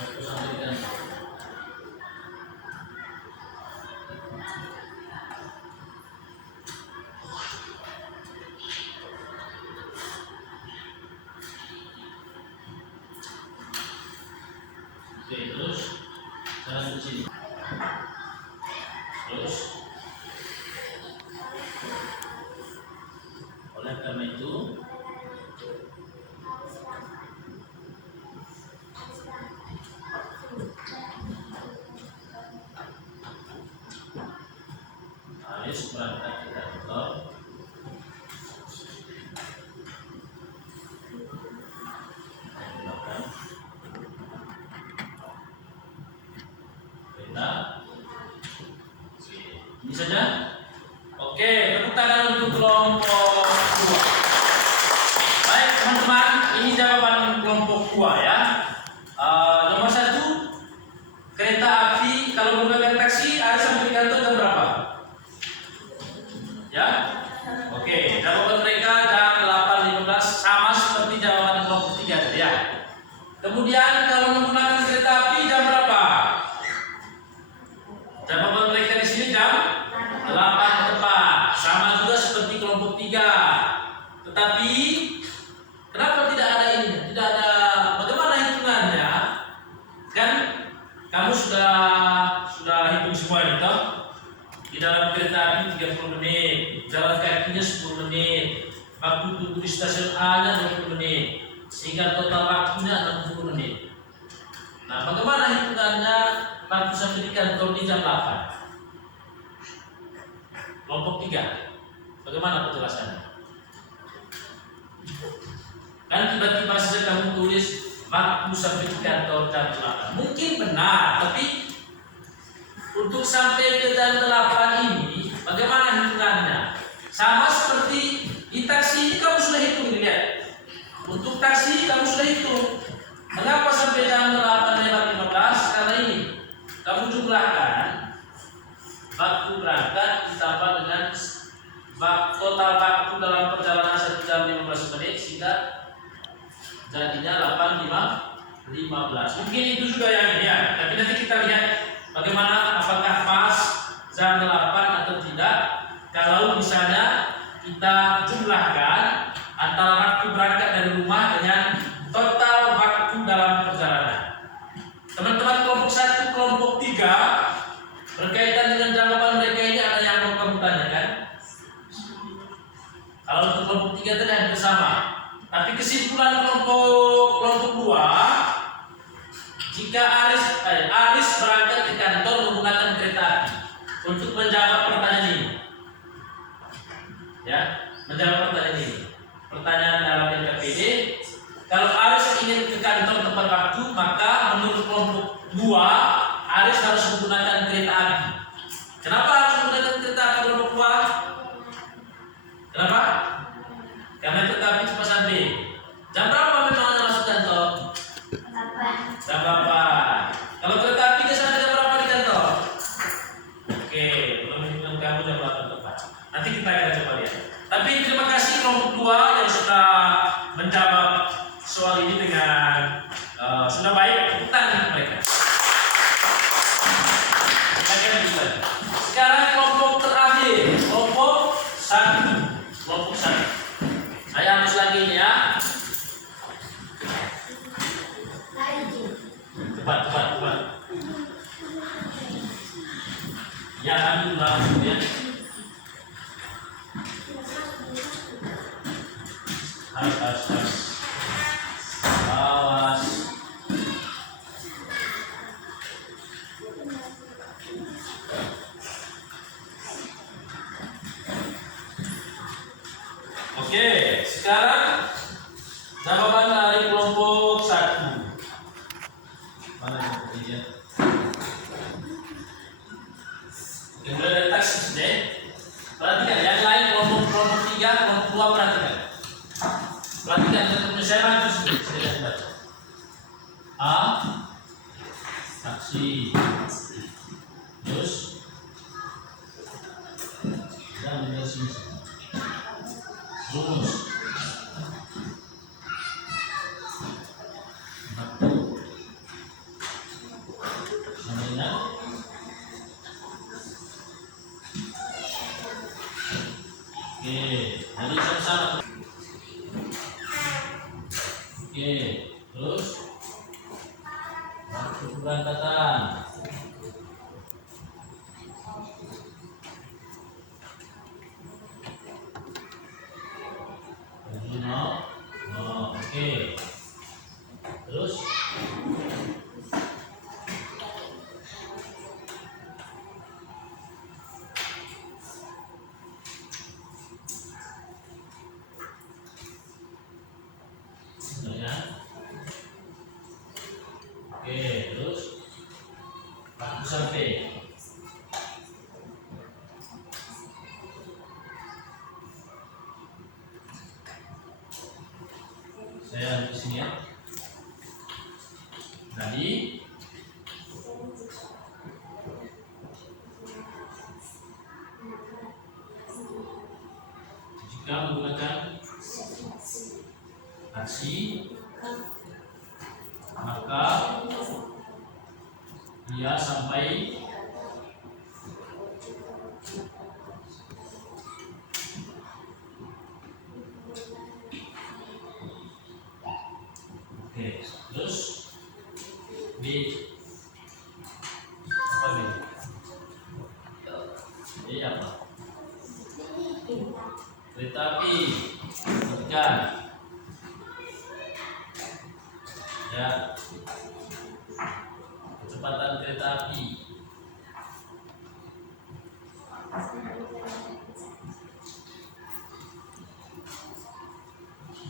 aku sampai dengan oke, terus jalan ke sini. Terus oleh karena itu harus berangkat ke kantor menggunakan kereta. Ini saja. Oke, tepuk tangan untuk kelompok 2. Baik teman-teman, ini jawaban kelompok 2 ya. Nomor 1, kereta api kalau menggunakan taksi harus sampai di kantor jam berapa? Ya, oke. Jawaban mereka jam 8.15 sama seperti jawaban kelompok 3 tadi ya. Kemudian kalau menggunakan kereta api jam berapa? Jawaban mereka di sini jam 8 tepat, sama juga seperti kelompok 3. Tetapi kenapa tidak ada ini? Tidak ada bagaimana hitungannya? Kan kamu sudah hitung semua ini toh? Di dalam kereta api 30 menit, jalan kakinya 10 menit, waktu tunggu di stasiun A-nya 20 menit, sehingga total waktunya 60 menit. Nah, bagaimana hitungannya waktu sampai di kantor di jam 8? Kelompok 3, bagaimana penjelasannya? Kan tiba-tiba saja kamu tulis waktu sampai di kantor jam 8. Mungkin benar, tapi untuk sampai ke jam 8 ini bagaimana hitungannya? Sama seperti di taksi ini kamu sudah hitung, lihat. Untuk taksi kamu sudah hitung. Mengapa sampai jam 8.15? Karena ini kamu jumlahkan waktu berangkat ditambah dengan total waktu dalam perjalanan 1 jam 15 menit sehingga jadinya 8.15. Mungkin itu juga yang ini ya. Tapi nanti kita lihat bagaimana, apakah pas jam 8 atau tidak. Kalau misalnya kita jumlahkan antara waktu berangkat dari rumah dengan total waktu dalam perjalanan. Teman-teman kelompok 1, kelompok 3 berkaitan dengan jawaban mereka ini, ada yang mau kamu tanyakan? Kalau untuk kelompok 3 itu yang bersama. Tapi kesimpulan kelompok 2, jika Aris berangkat ke kantor menggunakan kereta api untuk menjawab pertanyaan ini. Ya, menjawab pertanyaan ini. Pertanyaan dalam NKPD, kalau Aris ingin ke kantor tepat waktu, maka menurut kelompok 2, Aris harus menggunakan kereta api. Kenapa harus menggunakan kereta api kelompok 2? Kenapa? Karena kereta api cepat sampai. Jam berapa memang Anda masuk kantor? Jam 8. Kalau kereta api ke sana jam berapa di kantor? Oke, belum hitungan kamu jam 8 tepat. Nanti kita akan coba lihat. Tapi terima kasih kelompok 2 yang sudah menjawab soal ini dengan sudah baik. Tepuk tangan mereka. Sekarang kelompok terakhir. Cepat. Ya, ambil langsung ya. Harus. Awas. Oke, sekarang jawaban dari kelompok 1. Mana kelompoknya? Oke, mulai dari taksis deh. Perhatikan yang lain kelompok 3, kelompok 2 perhatikan. Perhatikan tentunya saya bantu sedikit. Saya lihat baca. A. Taksi. Terus. Dan benar sini. Rumus. Satu. Namanya. Oke, jadi sama-sama. Oke, terus waktu keberangkatan. Oke. Terus ya. Oke, terus waktu sampai. Saya di sini ya. Tadi jika menggunakan taksi maka dia sampai oke, terus di apa ini? Ini apa? Kereta api. Perhatikan. Ya. Kecepatan kereta api.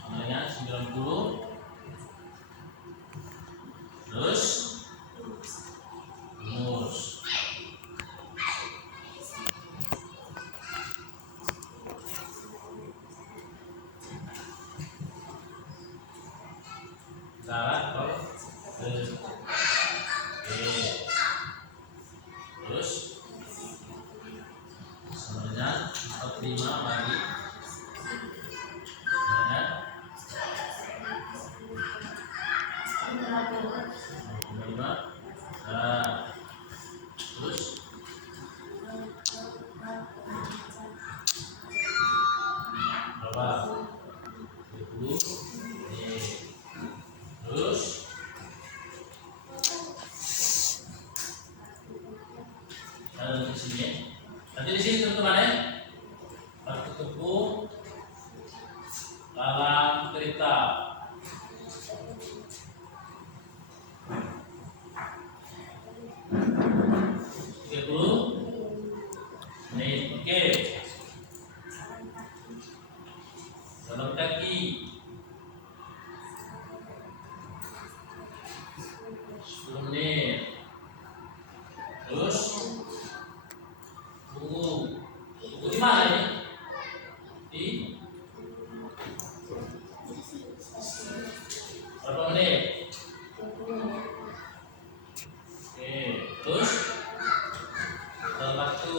Namanya 90. Terus rumus. Sekarang kalau terus sebenarnya 45 bagi sebenarnya 45. Nah, terus berapa? 20. Terus ada di sini. Nanti di sini teman-teman ya. Waktu tempuh dalam kereta. Menit. Oke. Jalan kaki 10 menit. Terus tunggu di mana ini? Di berapa menit? Oke, terus dalam waktu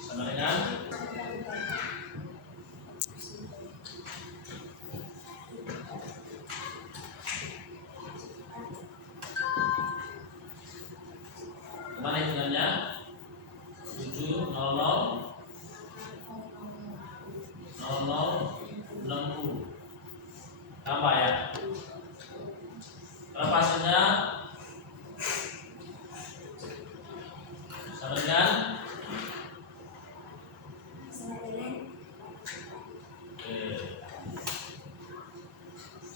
sama dengan kemana hitungannya? 700 60 tambah ya. fasenya sama dengan oke.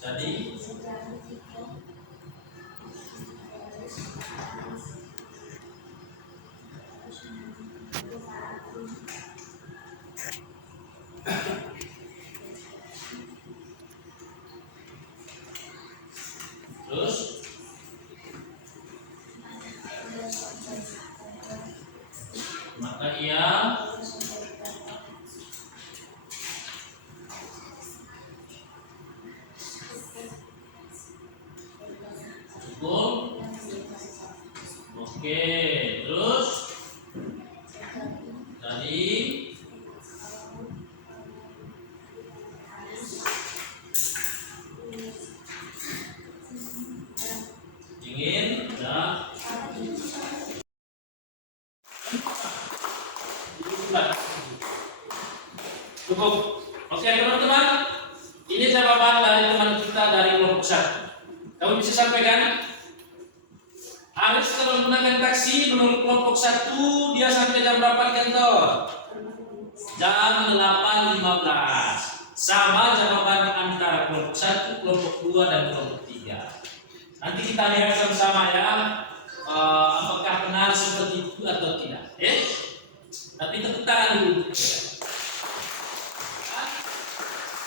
Jadi terus maka ia cukup. Oke, terus tadi ingin ya cukup. Oke teman-teman, ini jawaban dari teman kita dari kelompok 1. Kamu bisa sampaikan? Aris kalau menggunakan taksi menurut kelompok 1 dia sampai jam berapa di kantor? Jam 8.15. Sama jawaban antara kelompok 1, kelompok 2 dan kelompok 3. Nanti kita lihat sama-sama ya, apakah benar seperti itu atau tidak. Tapi tepuk tangan dulu.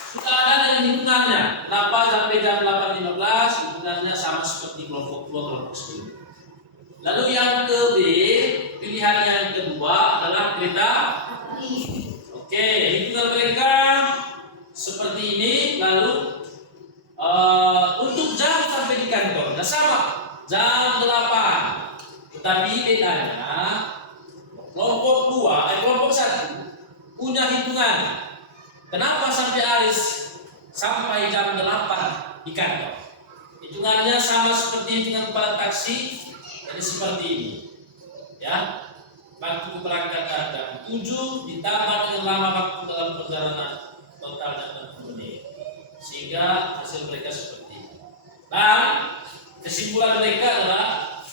Sudah ada yang hitungannya. Kenapa sampai jam 8.15? Hitungannya sama seperti kelompok 2, kelompok 10. Lalu yang ke B, pilihan yang kedua adalah kereta. Oke, hitungan mereka seperti ini. Lalu untuk jam sampai di kantor, nah sama jam 8. Tetapi bedanya kelompok 2, kelompok 1 punya hitungan. Kenapa sampai Aris sampai jam 8 di kantor? Hitungannya sama seperti hitungan kepala taksi. Jadi seperti ini, ya. Waktu keberangkatan jam 7 ditambah dengan lama waktu dalam perjalanan totalnya 60 menit, sehingga hasil mereka seperti ini. Dan kesimpulan mereka adalah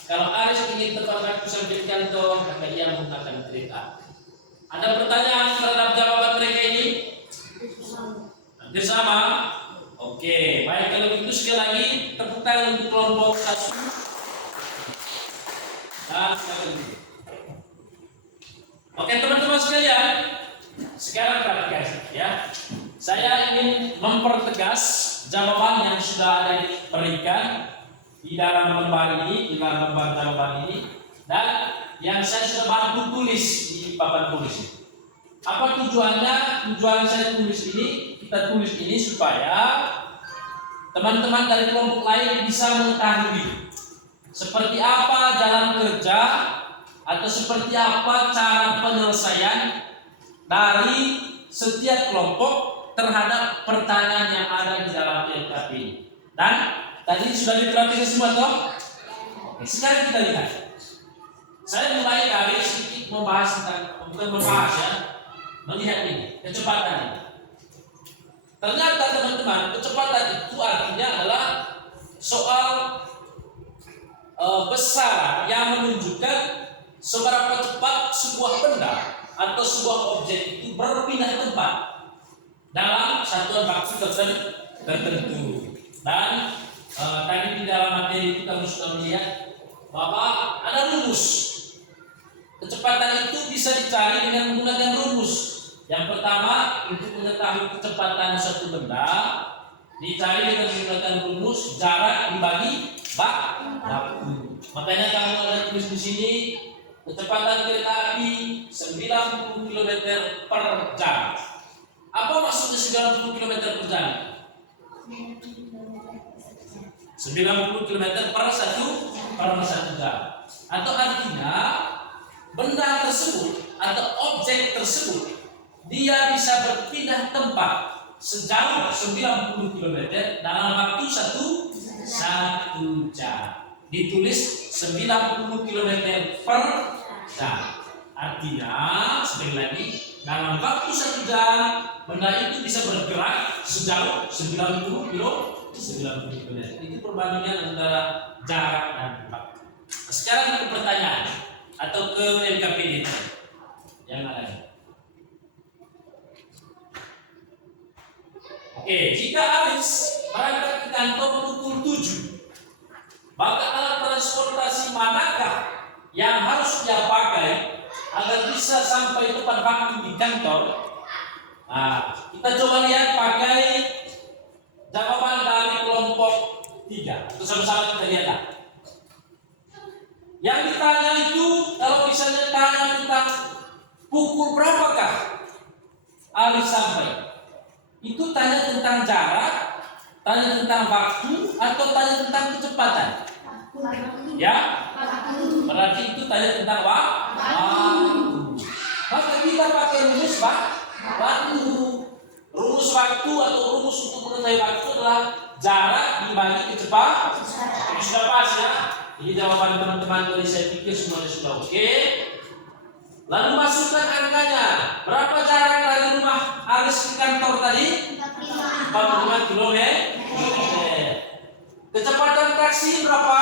kalau Aris ingin tepat waktu sampai di kantor, maka ia menggunakan kereta. Ada pertanyaan terhadap jawaban mereka ini? Hampir sama. Oke, baik kalau begitu sekali lagi tepuk tangan untuk kelompok 1. Oke teman-teman sekalian, sekarang perhatikan ya. Saya ingin mempertegas jawaban yang sudah ada diberikan di dalam lembar ini, di dalam lembar jawaban ini, dan yang saya sudah bantu tulis di papan tulis ini. Apa tujuannya? Tujuan saya tulis ini, kita tulis ini supaya teman-teman dari kelompok lain bisa mengetahui seperti apa jalan kerja atau seperti apa cara penyelesaian dari setiap kelompok terhadap pertanyaan yang ada di dalam LKP ini. Dan tadi sudah diperhatikan semua toh? Oke, sekarang kita lihat. Saya mulai dari sedikit membahas tentang, bukan membahas ya, melihat ini, kecepatan ini. Ternyata teman-teman, kecepatan itu artinya adalah soal besar yang menunjukkan seberapa cepat sebuah benda atau sebuah objek itu berpindah tempat dalam satuan waktu tertentu. Dan tadi di dalam materi itu kami sudah melihat bahwa ada rumus. Kecepatan itu bisa dicari dengan menggunakan rumus. Yang pertama, untuk mengetahui kecepatan satu benda dicari dengan menggunakan rumus jarak dibagi waktu. Makanya kamu ada tulis di sini kecepatan kereta api 90 km per jam. Apa maksudnya 90 km per jam? 90 km per satu jam. Atau artinya benda tersebut atau objek tersebut dia bisa berpindah tempat sejauh 90 km dalam waktu satu jam. Ditulis 90 km per jam. Artinya sekali lagi dalam waktu 1 jam benda itu bisa bergerak sejauh 90 km. Itu perbandingan antara jarak dan waktu. Sekarang ke pertanyaan atau ke LKPD yang ada. Oke, jika Aris berangkat ke kantor pukul 7, maka alat transportasi manakah yang harus dia pakai agar bisa sampai tepat waktu di kantor? Nah, kita coba lihat pakai jawaban dari kelompok 3. Itu sama-sama kita lihat. Yang ditanya itu, kalau misalnya tanya tentang pukul berapakah Aris sampai, itu tanya tentang jarak, tanya tentang waktu, atau tanya tentang kecepatan? Ya, berarti itu tanya tentang waktu. Maka kita pakai rumus waktu. Rumus waktu atau rumus untuk mengetahui waktu adalah jarak dibagi kecepatan. Sudah pas ya. Ini jawaban teman-teman tadi, saya pikir semuanya sudah oke. Lalu masukkan angkanya. Berapa jarak dari rumah Aris ke kantor tadi? 45 km. Kecepatan taksi berapa?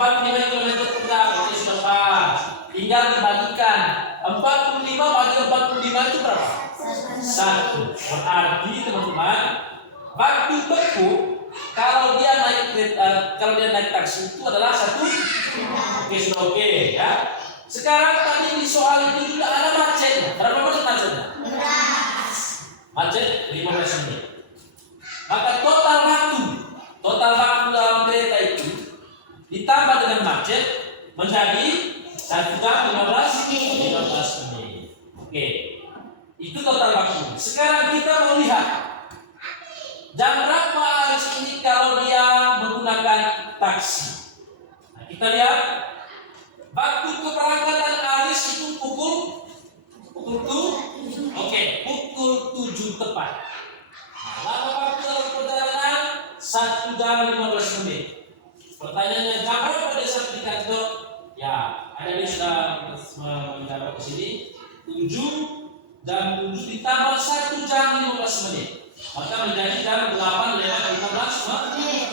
45 km per jam. Ini sudah pas. Tinggal dibagikan. 45 bagi 45 itu berapa? 1. Berarti teman-teman, waktu tempuh kalau dia naik taksi itu adalah 1. Oke, sudah oke ya. Sekarang tadi di soal itu juga ada macetnya. Berapa menit macetnya? Macet 15 menit. Maka total waktu dalam kereta itu ditambah dengan macet menjadi 1 jam 15 menit. Oke. Itu total waktu. Sekarang kita mau lihat jam berapa Aris ini kalau dia menggunakan taksi. Nah, kita lihat waktu keberangkatan Aris itu pukul 7. Oke, pukul 7 tepat. Nah, lama waktu dalam perjalanan 1 jam 15 menit. Pertanyaannya, jam berapa dia sampai di kantor? Ya, ada yang sudah menjawab di sini. 7 ditambah 1 jam 15 menit. Maka menjadi jam 8:15 menit.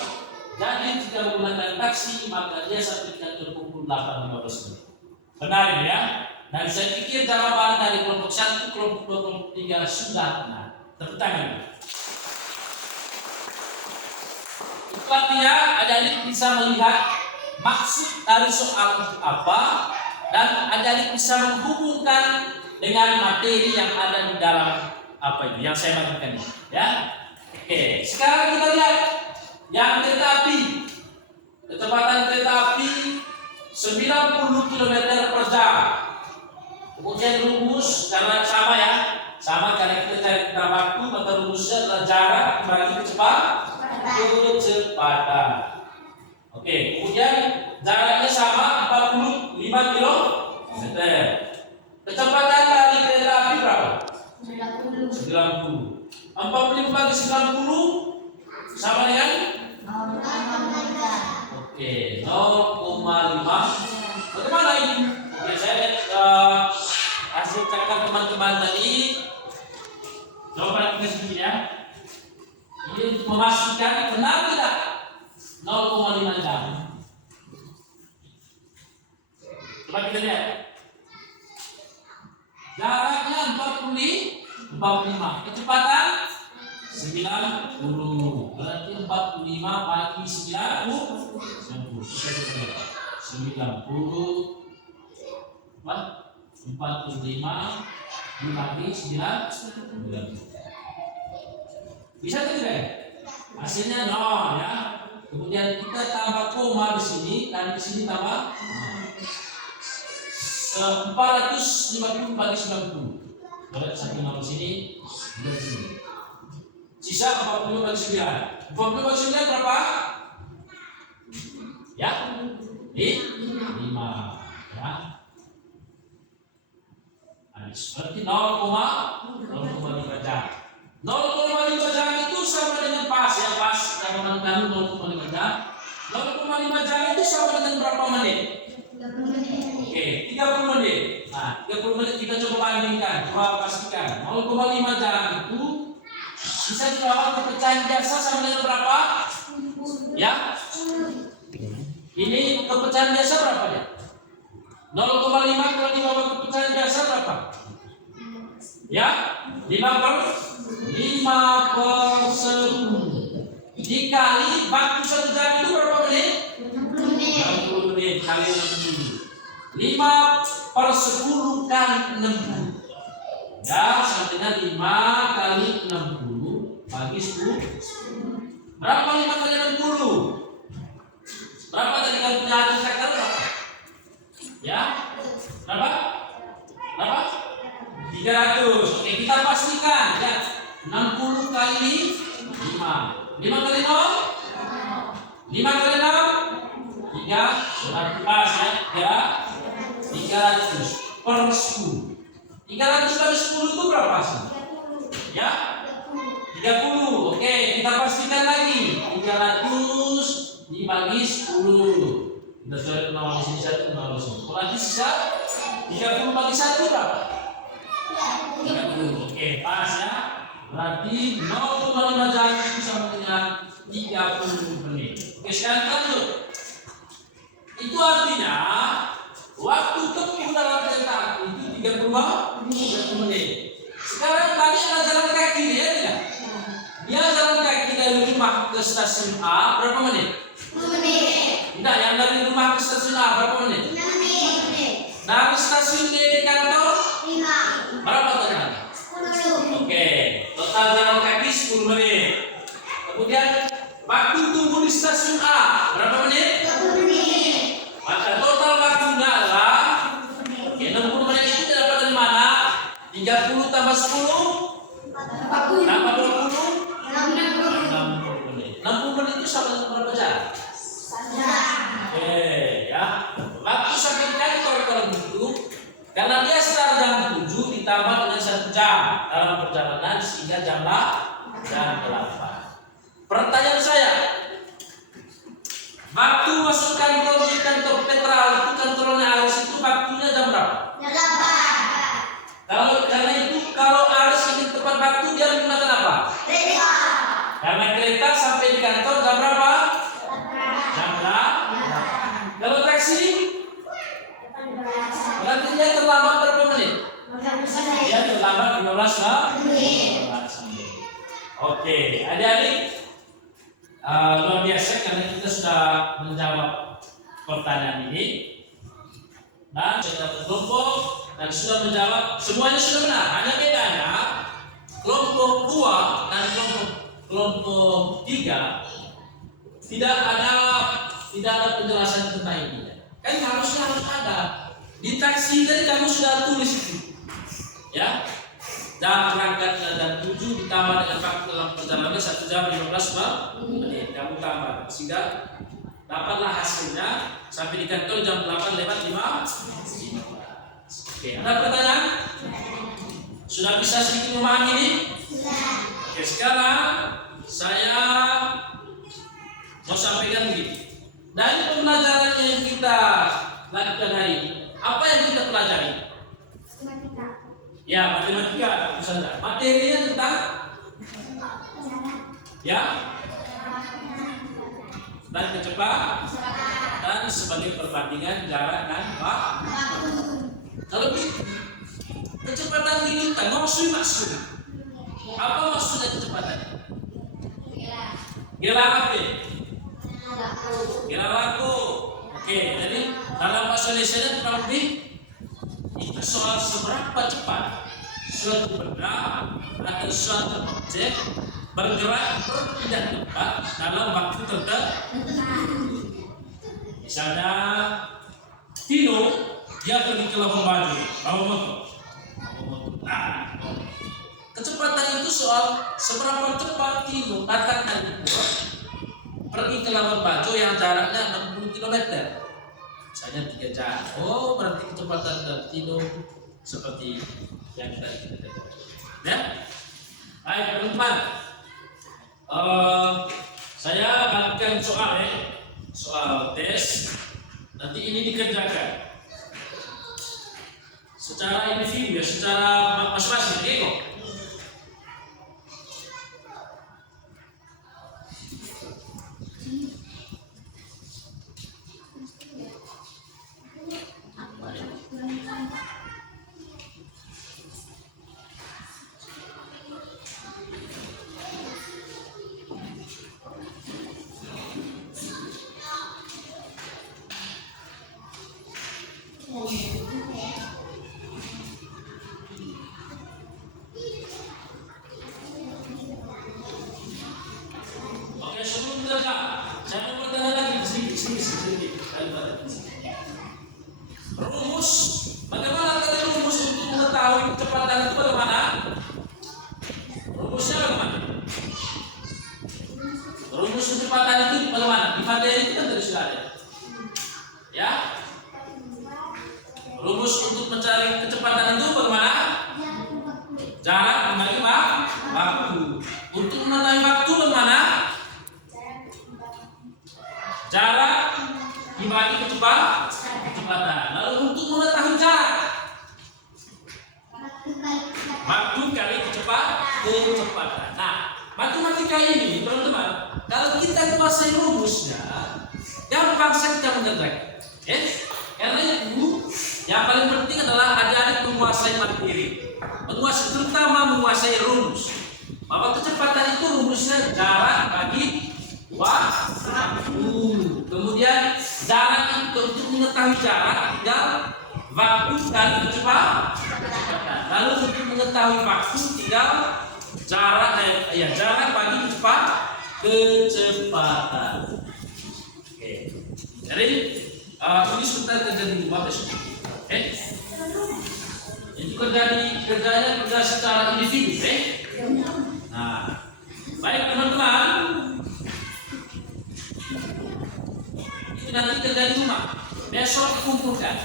Jadi jika menggunakan taksi, maka dia sampai di kantor pukul 8:15 menit. Benar ya? Dan saya pikir jawaban dari kelompok 1, kelompok 3 sudah benar. Tepuk tangan. Itu artinya adik-adik bisa melihat maksud dari soal itu apa, dan adik-adik bisa menghubungkan dengan materi yang ada di dalam apa itu yang saya bagikan ini, ya. Oke, sekarang kita lihat yang kereta api. Kecepatan kereta api 90 km per jam. Kemudian rumus karena sama ya, karena kita cari tentang waktu, maka rumusnya adalah jarak dibagi kecepatan. Oke, kemudian jaraknya sama 45 km. Kecepatan dari kereta api berapa? 90. 45 bagi 90 sama dengan? Oke, 0,5. Bagaimana ini? Oke, saya lihat hasil cakap teman-teman tadi. Coba kita sedikit ya. Ini untuk memastikan benar tidak 0,5 jam. Coba kita lihat. Jaraknya 45. Kecepatan 90. Berarti 45 bagi 90. 45 dibagi 90. Bisa tidak? Hasilnya 0 ya. Kemudian kita tambah koma di sini dan di sini tambah 450 bagi 90. Berarti 1 di sini, di sini. Sisa 40 bagi 9. 40 bagi 9 berapa? Ya? 5. Ya. Berarti 0,5 jam. 0,5 jam itu sama dengan pas ya, pas jawaban kami 0,5 jam. 0,5 jam itu sama dengan berapa menit? Oke, 30 menit. Nah, 30 menit kita coba bandingkan, coba pastikan. 0,5 jam itu bisa dilawan kepecahan biasa sama dengan berapa? Ya? Ini kepecahan biasa berapa ya? 0,5 kalau dibawa kepecahan biasa berapa? Ya? 5/10 dikali waktu 1 jam itu berapa menit? 60 menit kali 60. 5/10 kali 60. Ya, sama dengan 5 kali 60 bagi 10. Berapa 5 kali 60? Berapa tadi kamu punya adik kakak berapa? Ya? Berapa? Berapa? 300. Oke, kita pastikan ya. 60 kali 5. 5 kali 0? 5 kali 6? 3. Berarti pas ya. 300 per 10. 300 kali 10 itu berapa sih? Ya? 30. Oke, kita pastikan lagi. 300 dibagi 10. Kita coret 0 di sini 1, 0 di sini. Berarti sisa 30 bagi 1 berapa? 30. Oke, pas ya. Berarti 0,5 jam itu sama dengan 30 menit. Oke, sekarang lanjut. Itu artinya waktu tempuh dalam kereta api itu 30 menit. Sekarang tadi ada jalan kaki ya tidak? Dia jalan kaki dari rumah ke stasiun A berapa menit? 10 menit. Tidak, yang dari rumah ke stasiun A berapa menit? 6 menit. Dari stasiun D ke kantor 5. berapa total? 10. Oke, total jalan kaki 10 menit. Kemudian waktu tunggu di stasiun A berapa menit? 20 menit. Maka total waktunya adalah 60 menit itu dapat dari mana? 30 tambah 10 tambah 20 60 menit. 60 menit itu sama dengan berapa jam? Oke ya. Waktu sampai di kantor kalau begitu, karena dia start jam 7 ditambah dengan 1 jam dalam perjalanan sehingga jam 8. Pertanyaan saya, waktu masuk kantor di kantor Petral itu kantornya Aris itu waktunya jam berapa? Karena itu kalau Aris ingin tepat waktu dia menggunakan apa? Karena kereta sampai di kantor jam berapa? Jam 8. Kalau taksi? Berarti dia terlambat berapa menit? Dia terlambat 15 menit. Oke, adik-adik, luar biasa karena kita sudah menjawab pertanyaan ini dan sudah berkelompok dan sudah menjawab, semuanya sudah benar. Hanya bedanya kelompok 2 dan kelompok 3 tidak ada penjelasan tentang ini. Kan harus ada. Di taksi tadi kamu sudah tulis itu, ya. Jam berangkatnya jam 7 ditambah dengan waktu dalam perjalanan 1 jam 15 menit. Kamu tambah sehingga dapatlah hasilnya sampai di kantor jam 8:05. Oke, ada pertanyaan? Sudah bisa sedikit memahami ini? Oke, sekarang saya mau sampaikan begini. Dari pembelajaran yang kita lakukan hari ini, apa yang kita pelajari? Ya, matematika misalnya. Materinya tentang ya dan kecepatan dan sebagai perbandingan jarak dan waktu. Kalau kecepatan dihitung maksud. Apa maksudnya kecepatan? Gila apa? Gila laku. Oke, jadi dalam bahasa Indonesia kurang lebih itu soal seberapa cepat suatu benda atau suatu objek bergerak berpindah tempat dalam waktu tertentu. Misalnya Tino dia pergi ke Labuan Bajo bawa motor. Nah, kecepatan itu soal seberapa cepat Tino datang dari pergi ke Labuan Bajo yang jaraknya 60 km. Misalnya 3 jam. Oh, berarti kecepatan dari Tino seperti yang tadi kita lihat. Ya? Baik, teman-teman. Saya akan soal tes. Nanti ini dikerjakan. secara individu ya, secara masing-masing. Oke kok. Oke, sebelum kita saya mau bertanya lagi sedikit. Rumus, bagaimana kalian rumus untuk mengetahui kecepatan itu bagaimana? Rumusnya bagaimana? Rumus kecepatan itu bagaimana? Di materi itu kan tadi sudah ada. Ya? Rumus untuk mencari kecepatan itu bagaimana? Jarak dibagi waktu. Untuk mengetahui waktu bagaimana? Jarak dibagi kecepatan. Lalu untuk mengetahui jarak, waktu kali kecepatan. Nah, matematika ini teman-teman, kalau kita kuasai rumusnya, gampang saja kita mengerjakan. Karena itu yang paling penting adalah adik-adik menguasai materi, terutama menguasai rumus. Bahwa kecepatan itu rumusnya jarak bagi waktu. Kemudian jarak itu untuk mengetahui jarak tinggal waktu kali kecepatan. Lalu untuk mengetahui waktu tinggal jarak bagi kecepatan. Oke. Jadi ini sudah terjadi di rumah besok. Itu kerja secara individu. Nah, baik teman-teman. Itu nanti kerja di rumah. Besok dikumpulkan.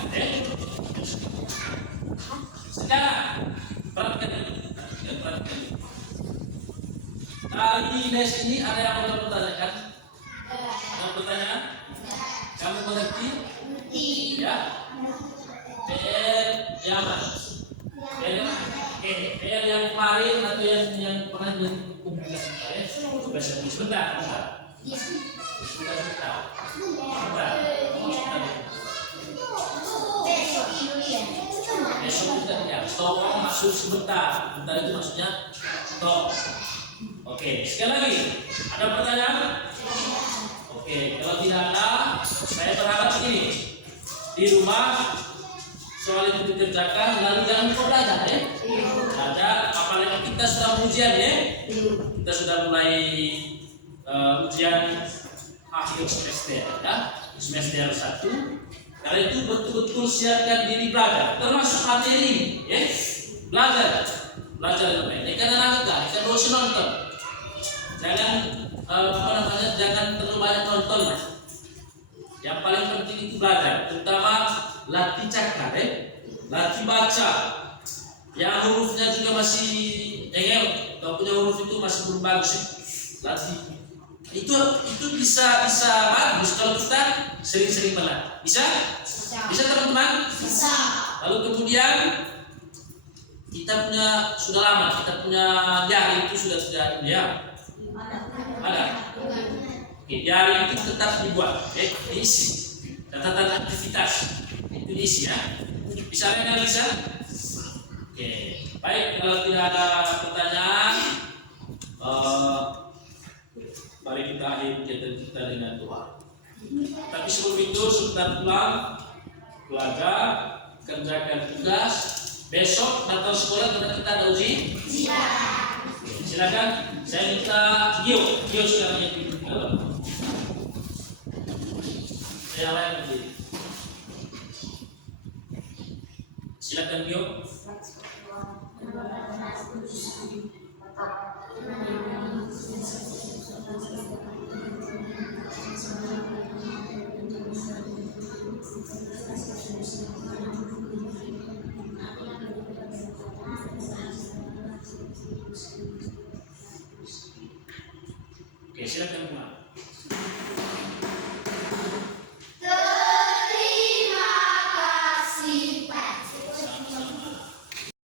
Sekarang perhatikan ini. Kali les ini ada yang mau bertanyakan? Ada pertanyaan? Kamu mengerti? Ya. PR yang mana? PR yang kemarin atau yang pernah dikumpulkan? Sebentar. Besok kita lihat. Stop maksud sebentar. Bentar itu maksudnya stop. Oke, sekali lagi. Ada pertanyaan? Oke, kalau tidak ada, saya berharap ini di rumah soal itu dikerjakan, lalu jangan lupa belajar ya. Belajar, apalagi kita sudah ujian ya. Kita sudah mulai ujian akhir semester ya, semester 1. Kali itu betul-betul siapkan diri belajar, termasuk materi ini ya. Belajar yang baik. Ini karena kita harus nonton. Jangan terlalu banyak nonton lah. Yang paling penting itu belajar, terutama latih cakap latih baca. Yang hurufnya juga masih kalau punya huruf itu masih belum bagus ya. Latih. Itu bisa bagus kalau kita sering-sering belajar. Bisa teman-teman? Bisa. Lalu kemudian kita sudah lama kita punya diary itu sudah ya. Ada. Oke, diary itu tetap dibuat, diisi. Catatan aktivitas itu diisi ya. Bisa analisa? Oke, baik. Kalau tidak ada pertanyaan, mari kita akhiri kegiatan kita dengan doa. Tapi sebelum itu sudah pulang, keluarga, kerjakan tugas. Besok datang sekolah karena kita ada uji. Silakan. Saya minta Gio sudah punya pintu. Saya lain.